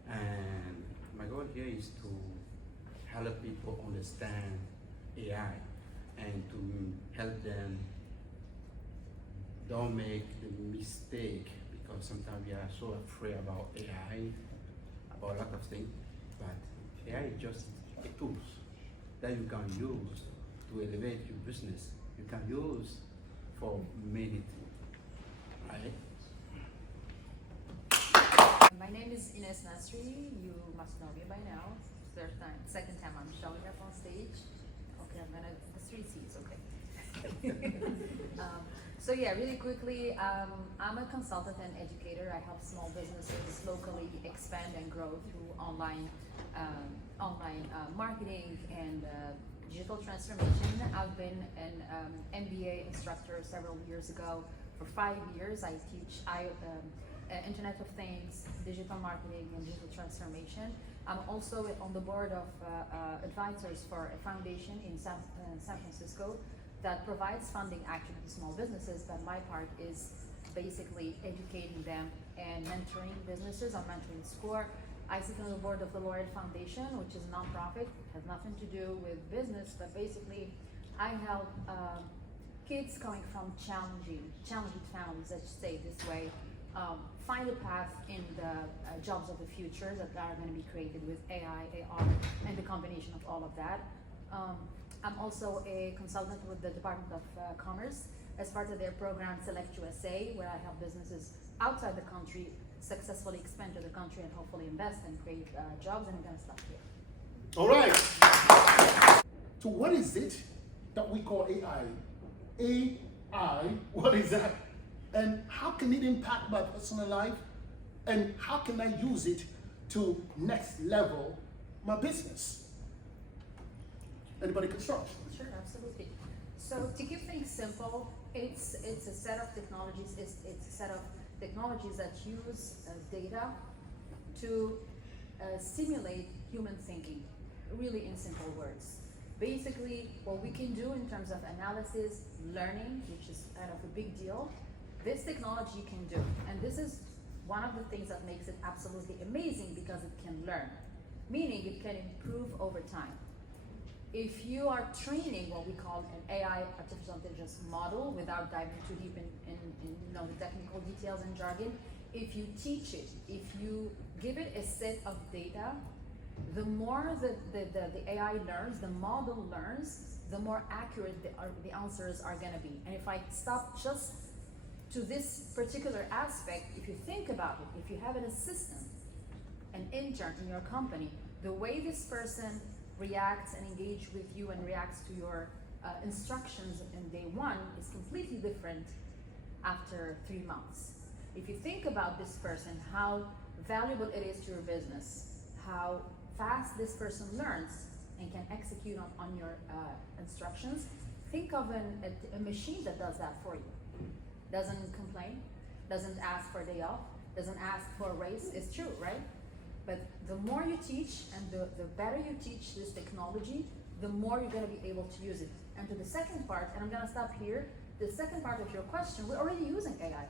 And my goal here is to help people understand AI and to help them don't make the mistake, because sometimes we are so afraid about AI, about a lot of things, but AI is just a tool that you can use to elevate your business. You can use for many things, right? My name is Ines Nasri. You must know me by now. Second time I'm showing up on stage. Okay, the 3 C's, okay. So yeah, really quickly, I'm a consultant and educator. I help small businesses locally expand and grow through online marketing and digital transformation. I've been an MBA instructor several years ago. For 5 years, I teach Internet of Things, digital marketing, and digital transformation. I'm also on the board of advisors for a foundation in San Francisco that provides funding actually to small businesses, but my part is basically educating them and mentoring businesses. I'm mentoring SCORE. I sit on the board of the Laureate Foundation, which is a nonprofit, has nothing to do with business, but basically I help kids coming from challenging families, let's say this way, find a path in the jobs of the future that are going to be created with AI, AR, and the combination of all of that. I'm also a consultant with the Department of Commerce as part of their program Select USA, where I help businesses outside the country successfully expand to the country and hopefully invest and create jobs, and I'm going to stop here. All right. So what is it that we call AI? AI, what is that? And how can it impact my personal life? And how can I use it to next level my business? Anybody can start? Sure, absolutely. So to keep things simple, it's a set of technologies. It's a set of technologies that use data to simulate human thinking, really in simple words. Basically, what we can do in terms of analysis, learning, which is kind of a big deal, this technology can do. And this is one of the things that makes it absolutely amazing, because it can learn, meaning it can improve over time. If you are training what we call an AI, artificial intelligence model, without diving too deep in the technical details and jargon, if you teach it, if you give it a set of data, the more the AI learns, the model learns, the more accurate the answers are going to be. And if I stop just to this particular aspect, if you think about it, if you have an assistant, an intern in your company, the way this person reacts and engages with you and reacts to your instructions in day 1 is completely different after 3 months. If you think about this person, how valuable it is to your business, how fast this person learns and can execute on your instructions, think of a machine that does that for you. Doesn't complain, doesn't ask for a day off, doesn't ask for a raise. It's true, right? But the more you teach and the better you teach this technology, the more you're going to be able to use it. And to the second part, and I'm going to stop here, the second part of your question, we're already using AI.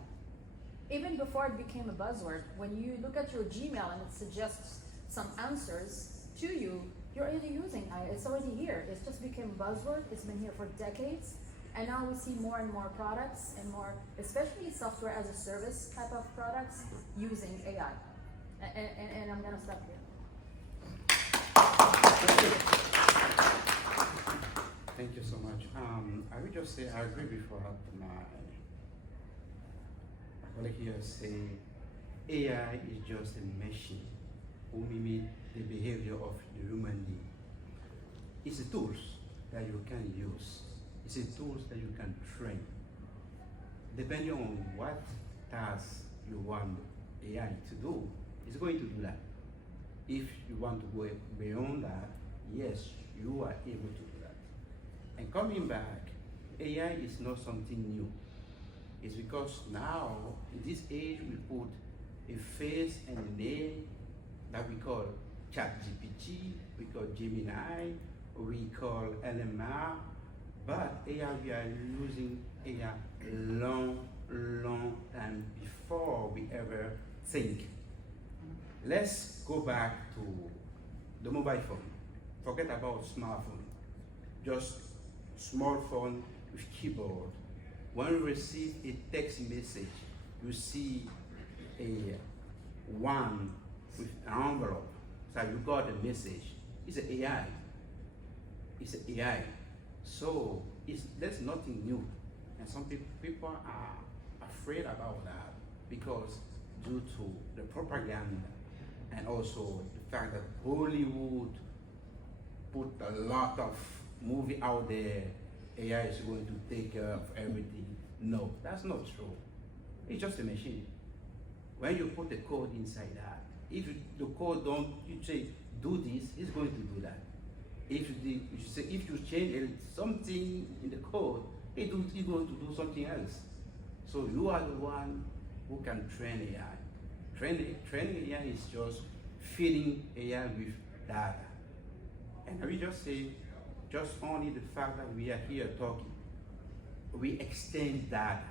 Even before it became a buzzword, when you look at your Gmail and it suggests some answers to you, you're already using AI. It's already here. It's just became a buzzword. It's been here for decades. And now we see more and more products and more, especially software as a service type of products, using AI. And I'm going to stop here. Thank you so much. I will just say I agree with what my colleague here say. AI is just a machine who mimic the behavior of the human being. It's a tools that you can use. It's a tools that you can train. Depending on what task you want AI to do, it's going to do that. If you want to go beyond that, yes, you are able to do that. And coming back, AI is not something new. It's because now, in this age, we put a face and a name that we call ChatGPT, we call Gemini, we call LMR, but AI, we are using AI long time before we ever think. Let's go back to the mobile phone. Forget about smartphone. Just smartphone with keyboard. When you receive a text message, you see a one with an envelope. So you got a message. It's an AI. It's an AI. So there's nothing new. And some people are afraid about that because due to the propaganda and also the fact that Hollywood put a lot of movie out there, AI is going to take care of everything. No, that's not true. It's just a machine. When you put the code inside that, if the code you say do this, it's going to do that. If you change something in the code, it's going to do something else. So you are the one who can train AI. Training AI is just feeding AI with data. And I will just say, just only the fact that we are here talking, we extend data.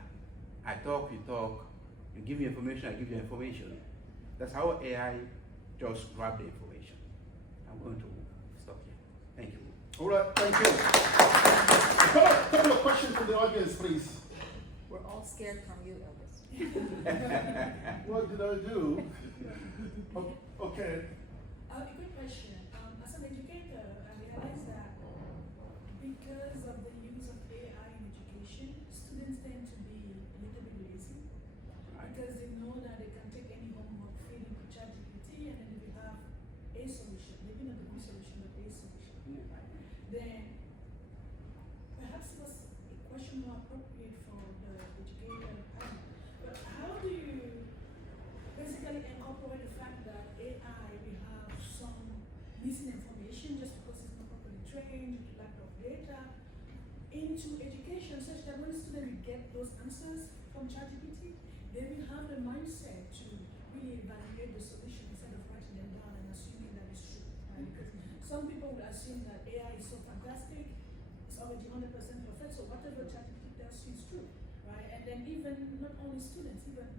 I talk, you talk, you give me information, I give you information. That's how AI just grab the information. I'm going to stop here. Thank you. All right, thank you. A couple of questions from the audience, please. We're all scared from you, Elvis. What did I do? Okay. A quick question. As an educator, I realize that because of the use of AI in education, students tend to be a little bit lazy because they know that they can take any homework, feed into ChatGPT, and then if you have a solution, maybe not the good solution, but a solution, right? Then perhaps it was a question more appropriate for the educator panel. But how do you basically incorporate the fact that AI will have some missing information just because it's not properly trained, lack of data, into education such that when students will get those answers from ChatGPT, they will have the mindset to really evaluate the solution instead of writing them down and assuming that it's true, right? Because some people will assume that AI is so fantastic, it's already 100% perfect, so whatever ChatGPT tells you is true, right? And then even not only students, even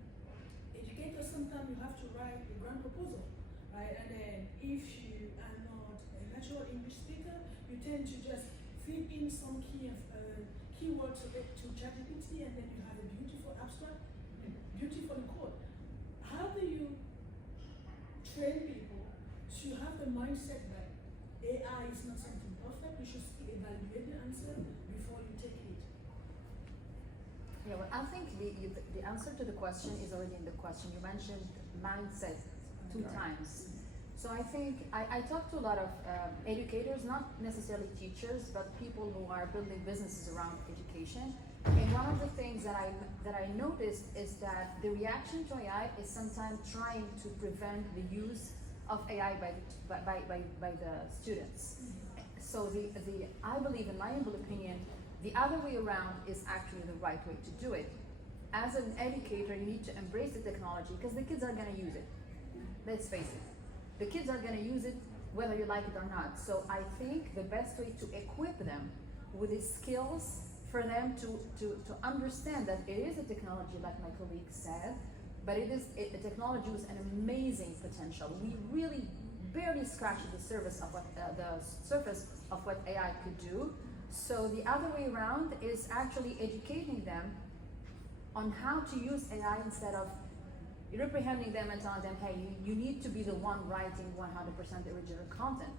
educators, sometimes you have to write a grant proposal, right? And then if you are not a natural English speaker, you tend to just feed in some keywords to ChatGPT, and then you have a beautiful abstract, beautiful code. How do you train people to have the mindset that AI is not something perfect? You should evaluate the answer before you take it. Yeah, well, I think the answer to the question is already in the question. You mentioned mindset 2 times. So I think I talk to a lot of educators, not necessarily teachers, but people who are building businesses around education. And one of the things that I noticed is that the reaction to AI is sometimes trying to prevent the use of AI by the students. So I believe, in my humble opinion, the other way around is actually the right way to do it. As an educator, you need to embrace the technology because the kids are going to use it. Let's face it. The kids are going to use it whether you like it or not. So I think the best way to equip them with the skills for them to understand that it is a technology, like my colleague said, but it is a technology with an amazing potential. We really barely scratched the surface of what AI could do. So the other way around is actually educating them on how to use AI instead of reprehending them and telling them, hey, you need to be the one writing 100% original content.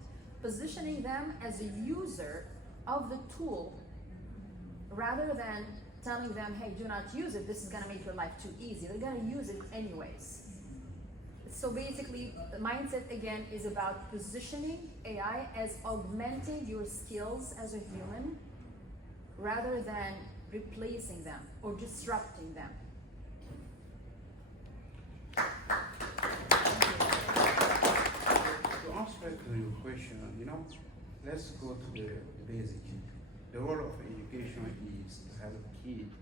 positioning them as a user of the tool rather than telling them, hey, do not use it, this is gonna make your life too easy. They're gonna use it anyways. So basically, the mindset again is about positioning AI as augmenting your skills as a human rather than replacing them or disrupting them. To answer to your question, let's go to the basic. The role of education is to help kids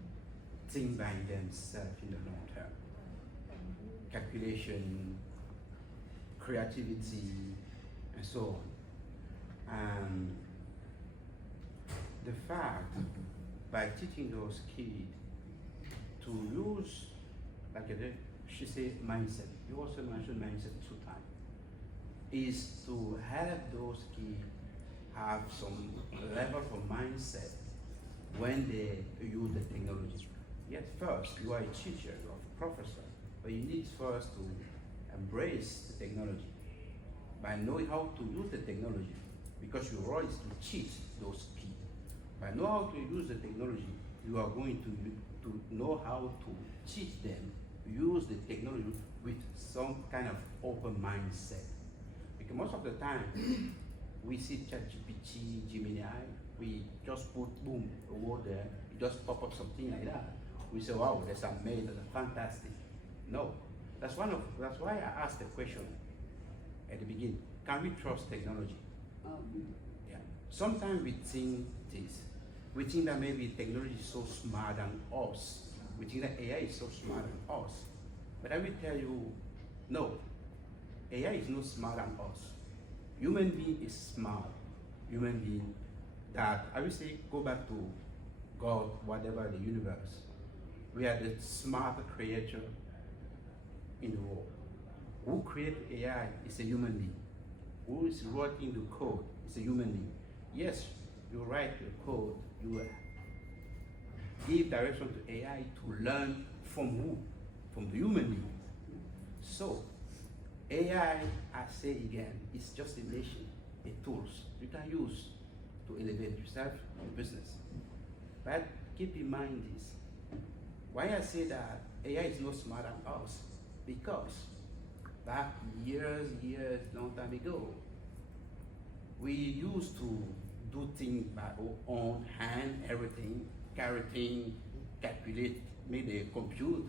think by themselves in the long term. Calculation, creativity, and so on. And the fact, by teaching those kids to use, like she said, mindset. You also mentioned mindset 2 times. Is to help those kids have some level of mindset when they use the technology. Yes, first, you are a teacher, you are a professor, but you need first to embrace the technology by knowing how to use the technology, because your role is to teach those kids. By knowing how to use the technology, you are going to know how to teach them use the technology with some kind of open mindset. Because most of the time, we see ChatGPT, Gemini, we just put boom, a word there, it just pop up something like that. We say, wow, that's amazing, that's fantastic. No, that's why I asked the question at the beginning. Can we trust technology? Yeah. Sometimes we think this. We think that maybe technology is so smart than us. We think that AI is so smart than us. But I will tell you, no. AI is not smart than us. Human being is smart. Human being that, I will say, go back to God, whatever, the universe. We are the smartest creature in the world. Who created AI is a human being. Who is writing the code is a human being. Yes, you write the code, you give direction to AI to learn from who? From the human being. So, AI, I say again, is just a machine, a tools you can use to elevate yourself in business. But keep in mind this. Why I say that AI is not smarter than us? Because back years, long time ago, we used to do things by our own hand, everything, carrying, calculate, make a compute.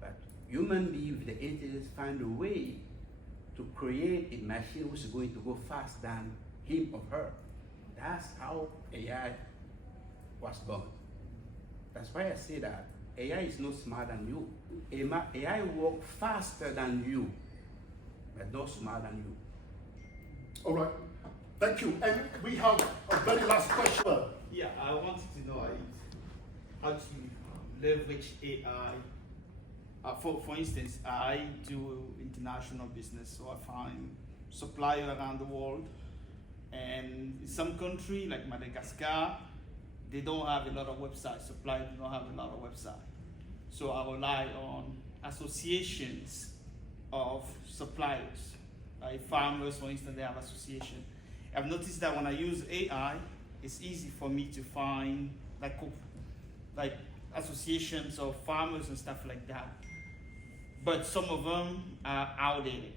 But human beings, the atheists, find a way to create a machine which is going to go faster than him or her. That's how AI was born. That's why I say that AI is not smarter than you. AI works faster than you, but not smarter than you. All right. Thank you. And we have a very last question. Yeah, I wanted to know how to leverage AI. For instance, I do international business, so I find suppliers around the world. And in some country like Madagascar, they don't have a lot of websites. Suppliers don't have a lot of websites. So I rely on associations of suppliers. Farmers, for instance, they have association. I've noticed that when I use AI, it's easy for me to find like associations of farmers and stuff like that. But some of them are outdated,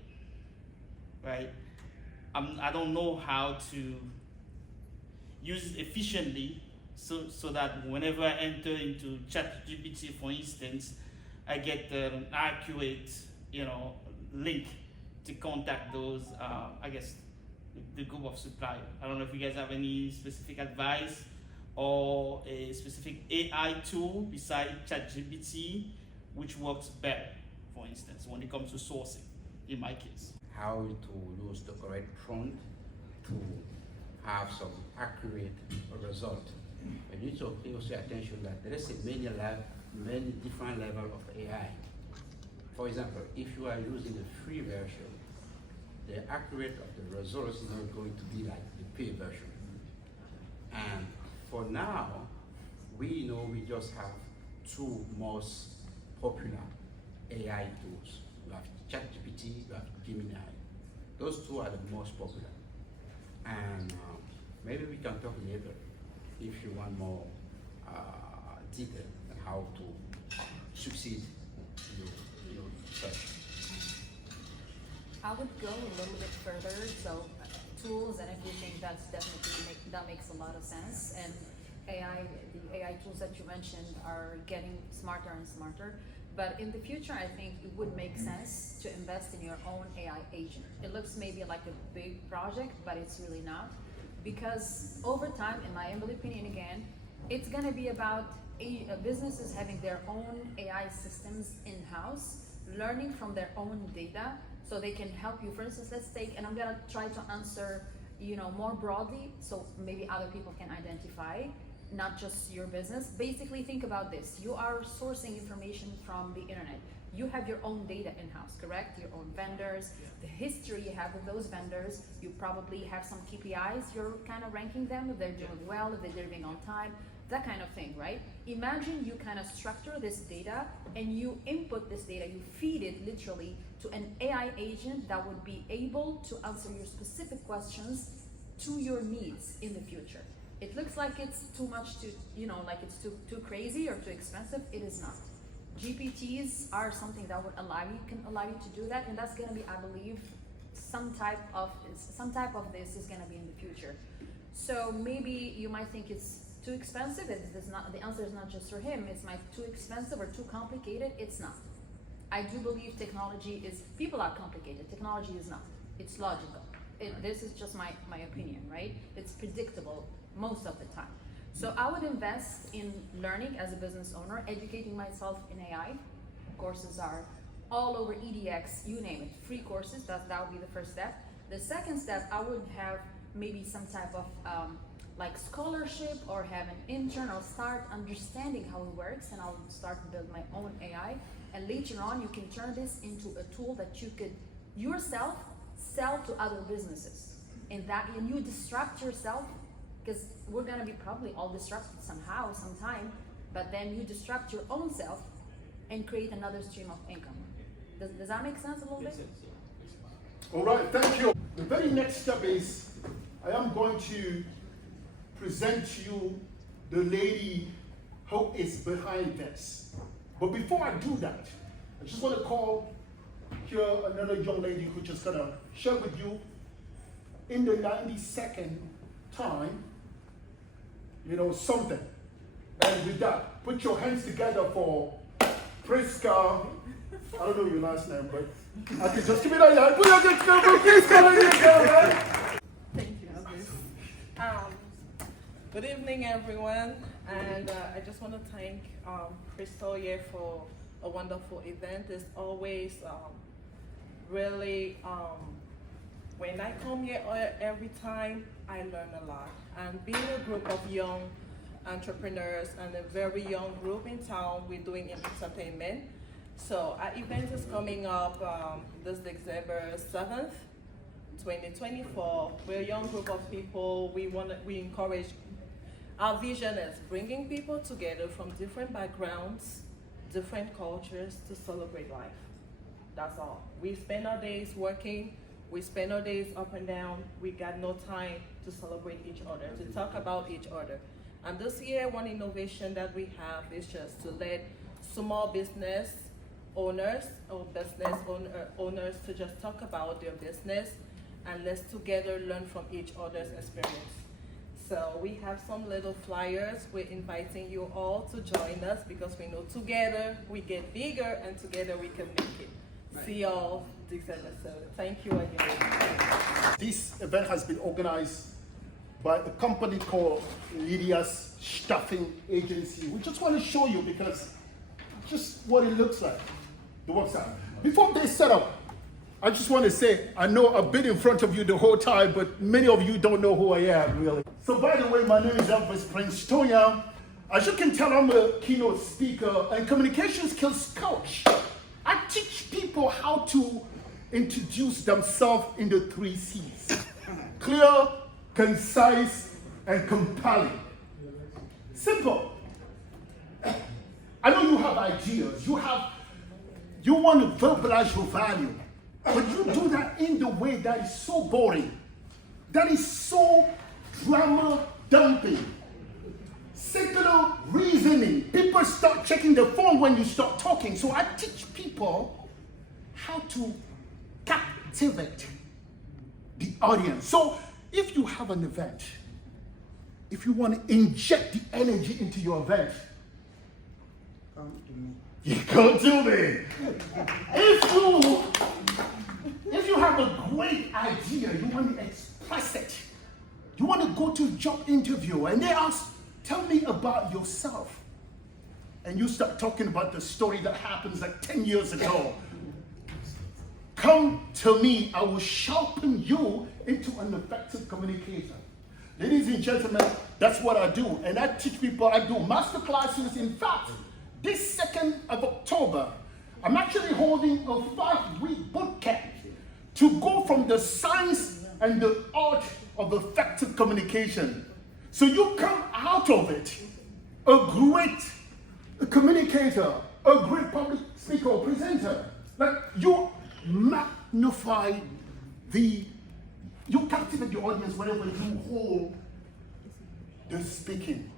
right? I don't know how to use it efficiently so that whenever I enter into ChatGPT, for instance, I get an accurate, link to contact those, the group of suppliers. I don't know if you guys have any specific advice or a specific AI tool besides ChatGPT which works better, for instance, when it comes to sourcing, in my case. How to use the correct prompt to have some accurate result. You need to pay also attention that there is many different levels of AI. For example, if you are using the free version, the accurate of the results is not going to be like the paid version. And for now, we know we just have 2 most popular AI tools. You have ChatGPT, you have Gemini. Those 2 are the most popular. and maybe we can talk later if you want more detail on how to succeed your search. I would go a little bit further. So tools and everything, that's definitely that makes a lot of sense. And AI, the AI tools that you mentioned are getting smarter and smarter. But in the future, I think it would make sense to invest in your own AI agent. It looks maybe like a big project, but it's really not. Because over time, in my humble opinion again, it's gonna be about businesses having their own AI systems in-house, learning from their own data, so they can help you. For instance, let's take, and I'm gonna try to answer, more broadly, so maybe other people can identify, not just your business. Basically, think about this. You are sourcing information from the internet. You have your own data in-house, correct? Your own vendors, the history you have with those vendors. You probably have some KPIs. You're kind of ranking them, if they're doing well, if they're delivering on time, that kind of thing, right? Imagine you kind of structure this data and you input this data, you feed it literally to an AI agent that would be able to answer your specific questions to your needs in the future. It looks like it's too much to, like it's too crazy or too expensive. It is not. GPTs are something that would allow you to do that, and that's going to be, I believe, some type of this is going to be in the future. So maybe you might think it's too expensive. It's not. The answer is not just for him. It's too expensive or too complicated. It's not. I do believe technology is. People are complicated. Technology is not. It's logical. This is just my opinion, right? It's predictable most of the time. So I would invest in learning as a business owner, educating myself in AI. Courses are all over EDX, you name it, free courses. That would be the first step. The second step, I would have maybe some type of like scholarship or have an intern. I'll start understanding how it works, and I'll start to build my own AI. And later on, you can turn this into a tool that you could yourself sell to other businesses. And you disrupt yourself, because we're gonna be probably all disrupted somehow, sometime, but then you disrupt your own self and create another stream of income. Does that make sense a little bit? All right, thank you. The very next step is I am going to present to you the lady who is behind this. But before I do that, I just want to call here another young lady who just gonna share with you in the 90-second time, something. And with that, put your hands together for Priska. I don't know your last name, but I can just give it a hand. Put your hands together for Priska. Thank you. Good evening, everyone. And I just want to thank Christelle here for a wonderful event. It's always really, when I come here every time, I learn a lot. And being a group of young entrepreneurs and a very young group in town, we're doing entertainment. So our event is coming up this December 7th, 2024. We're a young group of people. We encourage. Our vision is bringing people together from different backgrounds, different cultures to celebrate life. That's all. We spend our days working. We spend our days up and down. We got no time to celebrate each other, to talk about each other. And this year, one innovation that we have is just to let small business owners or owners to just talk about their business, and let's together learn from each other's experience. So we have some little flyers. We're inviting you all to join us, because we know together we get bigger and together we can make it. Right. See y'all December 7th. Thank you again. This event has been organized by a company called Lilas Staffing Agency. We just want to show you, because just what it looks like, the website. Before they set up, I just want to say, I know I've been in front of you the whole time, but many of you don't know who I am, really. So by the way, my name is Elvis Prince Toya. As you can tell, I'm a keynote speaker and communication skills coach. I teach people how to introduce themselves in the 3 C's. Clear, concise, and compelling. Simple. I know you have ideas. You want to verbalize your value. But you do that in the way that is so boring. that is so drama dumping, secular reasoning. People start checking the phone when you start talking. So I teach people how to captivate the audience. So if you have an event, if you want to inject the energy into your event, Come to me. you come to me. If you have a great idea, you want to express it. You want to go to a job interview and they ask, tell me about yourself. And you start talking about the story that happens like 10 years ago. Come to me, I will sharpen you into an effective communicator. Ladies and gentlemen, that's what I do. And I teach people, I do master classes. In fact, this 2nd of October, I'm actually holding a 5-week boot camp to go from the science and the art of effective communication. So you come out of it a great communicator, a great public speaker or presenter. Like you magnify you captivate the audience whenever you hold the speaking.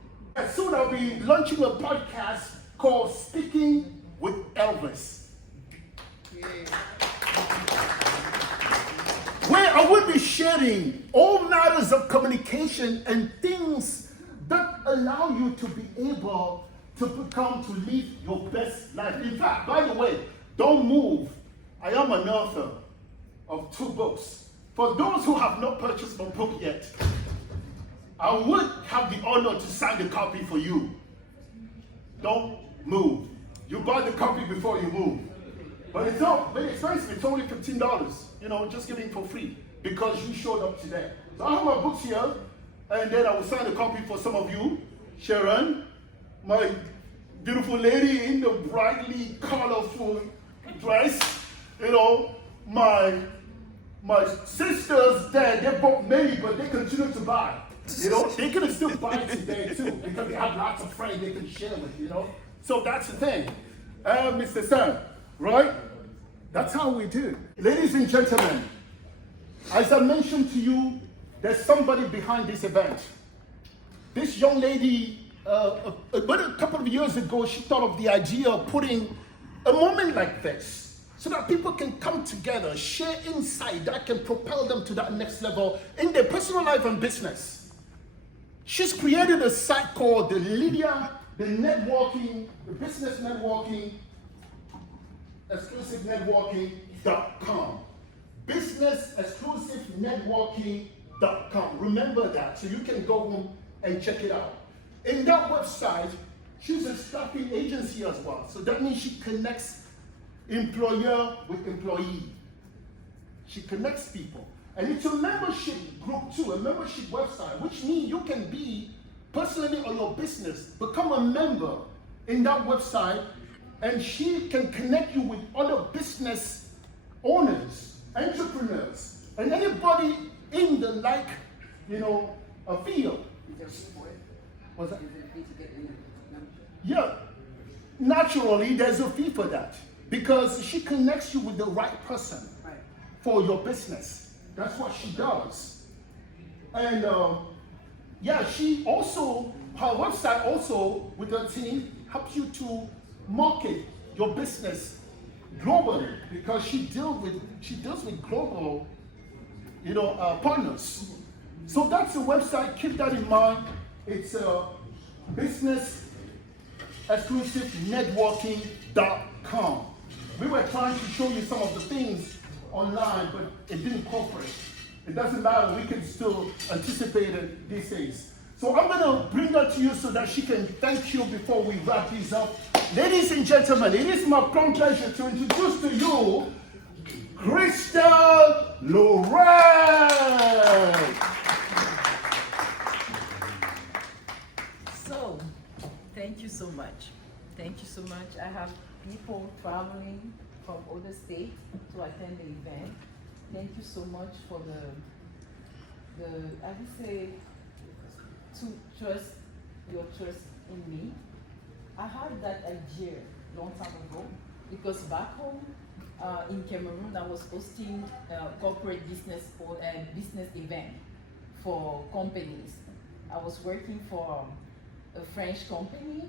Soon I'll be launching a podcast called Speaking with Elvis. Where I will be sharing all matters of communication and things that allow you to be able to live your best life. In fact, by the way, don't move. I am an author of 2 books. For those who have not purchased my book yet, I would have the honor to sign the copy for you. Don't move. You buy the copy before you move. But it's not very expensive. It's only $15. Just giving for free because you showed up today. So I have my books here, and then I will sign a copy for some of you. Sharon, my beautiful lady in the brightly colorful dress. My sisters there, they bought many, but they continue to buy. They can still buy today too because they have lots of friends they can share with, So that's the thing. Mr. Sam, right? That's how we do. Ladies and gentlemen, as I mentioned to you, there's somebody behind this event. This young lady, about a couple of years ago, she thought of the idea of putting a moment like this so that people can come together, share insight that can propel them to that next level in their personal life and business. She's created a site called the Business Networking, exclusivenetworking.com. businessexclusivenetworking.com. Remember that, so you can go home and check it out. In that website, she's a staffing agency as well. So that means she connects employer with employee. She connects people. And it's a membership group too, a membership website, which means you can be personally or your business, become a member in that website, and she can connect you with other business owners, entrepreneurs, and anybody in the a field. What's that? Yeah, naturally there's a fee for that because she connects you with the right person for your business. That's what she does. And she also, her website also with her team helps you to market your business globally because she deals with global partners. So that's the website. Keep that in mind. It's businessexclusivenetworking.com. We were trying to show you some of the things online, but it didn't cooperate. It doesn't matter, we can still anticipate it these days. So I'm gonna bring her to you so that she can thank you before we wrap these up. Ladies and gentlemen, it is my pleasure to introduce to you Christelle Lorene. So, thank you so much. Thank you so much. I have people traveling from other states to attend the event. Thank you so much for I would say, to trust your trust in me. I had that idea a long time ago because back home in Cameroon, I was hosting a corporate business event. for companies. I was working for a French company.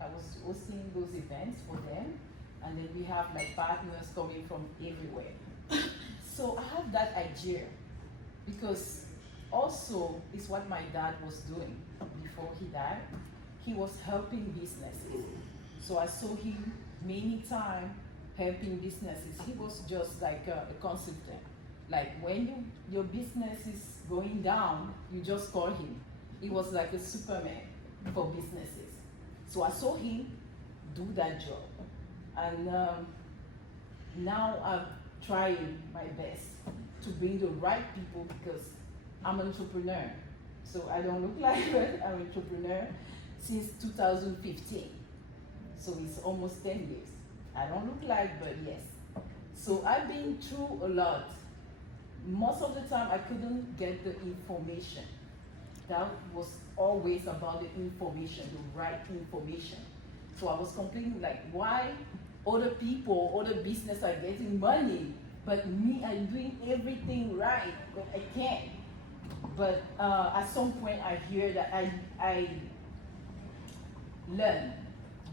I was hosting those events for them, and then we have like partners coming from everywhere. So I have that idea because also it's what my dad was doing before he died. He was helping businesses. So I saw him many times helping businesses. He was just like a consultant. Like when your business is going down, you just call him. He was like a Superman for businesses. So I saw him do that job. And now I'm trying my best to bring the right people because I'm an entrepreneur. So I don't look like it, I'm an entrepreneur since 2015. So it's almost 10 years. I don't look like, but yes. So I've been through a lot. Most of the time I couldn't get the information. That was always about the information, the right information. So I was complaining like, why other people, other business are getting money, but me, I'm doing everything right, but I can't. But at some point I hear that I learned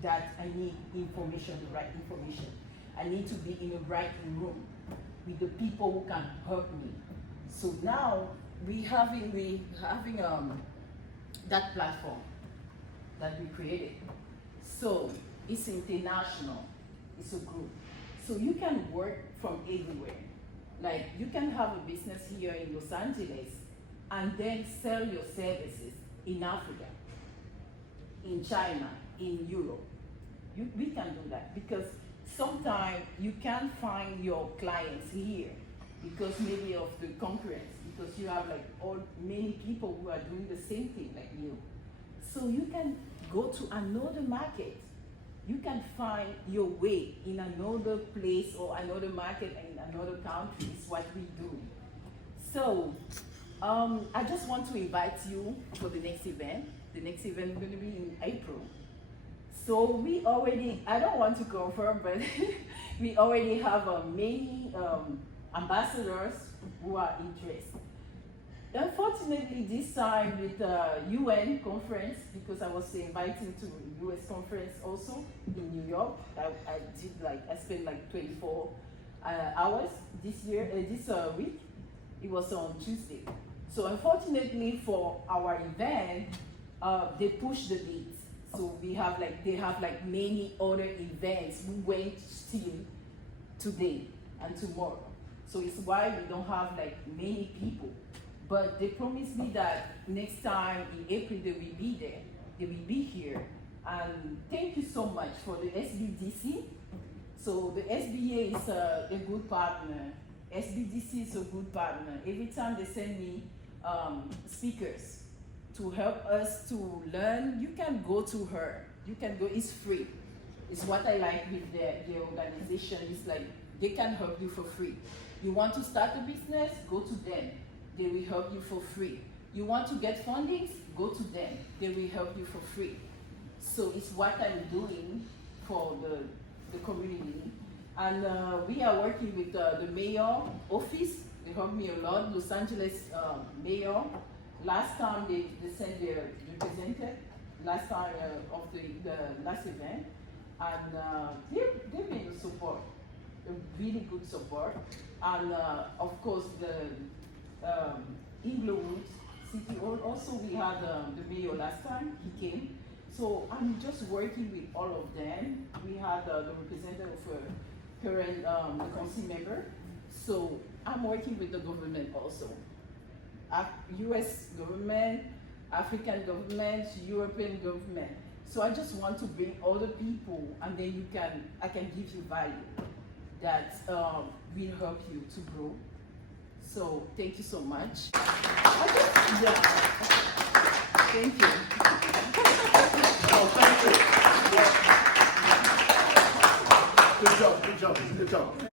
that I need information, the right information. I need to be in the right room with the people who can help me. So now we having that platform that we created. So it's international, it's a group. So you can work from everywhere. Like you can have a business here in Los Angeles and then sell your services in Africa, in China, in Europe. We can do that because sometimes you can't find your clients here because maybe of the concurrence, because you have like many people who are doing the same thing like you. So you can go to another market. You can find your way in another place or another market in another country. Is what we do. So I just want to invite you for the next event. The next event is going to be in April. So we already, I don't want to confirm, but we already have many ambassadors who are interested. Unfortunately, this time with the UN conference, because I was invited to the US conference also in New York, I spent like 24 hours this week. It was on Tuesday. So unfortunately for our event, they pushed the dates. So they have like many other events who went still today and tomorrow. So it's why we don't have like many people. But they promised me that next time in April they will be there. They will be here. And thank you so much for the SBDC. So the SBA is a good partner. SBDC is a good partner. Every time they send me speakers to help us to learn, you can go to her. You can go, it's free. It's what I like with their organization. It's like they can help you for free. You want to start a business, go to them. They will help you for free. You want to get fundings, go to them. They will help you for free. So it's what I'm doing for the community. And we are working with the mayor office. They help me a lot. Los Angeles mayor. Last time they sent their representative, last time of the last event, and they've been a support, a really good support. And of course the Inglewood City, also we had the mayor last time, he came. So I'm just working with all of them. We had the representative of current the council member. So I'm working with the government also. US government, African government, European government. So I just want to bring other people, and then I can give you value that will help you to grow. So thank you so much. Thank you. Oh, thank you. Good job, good job, good job.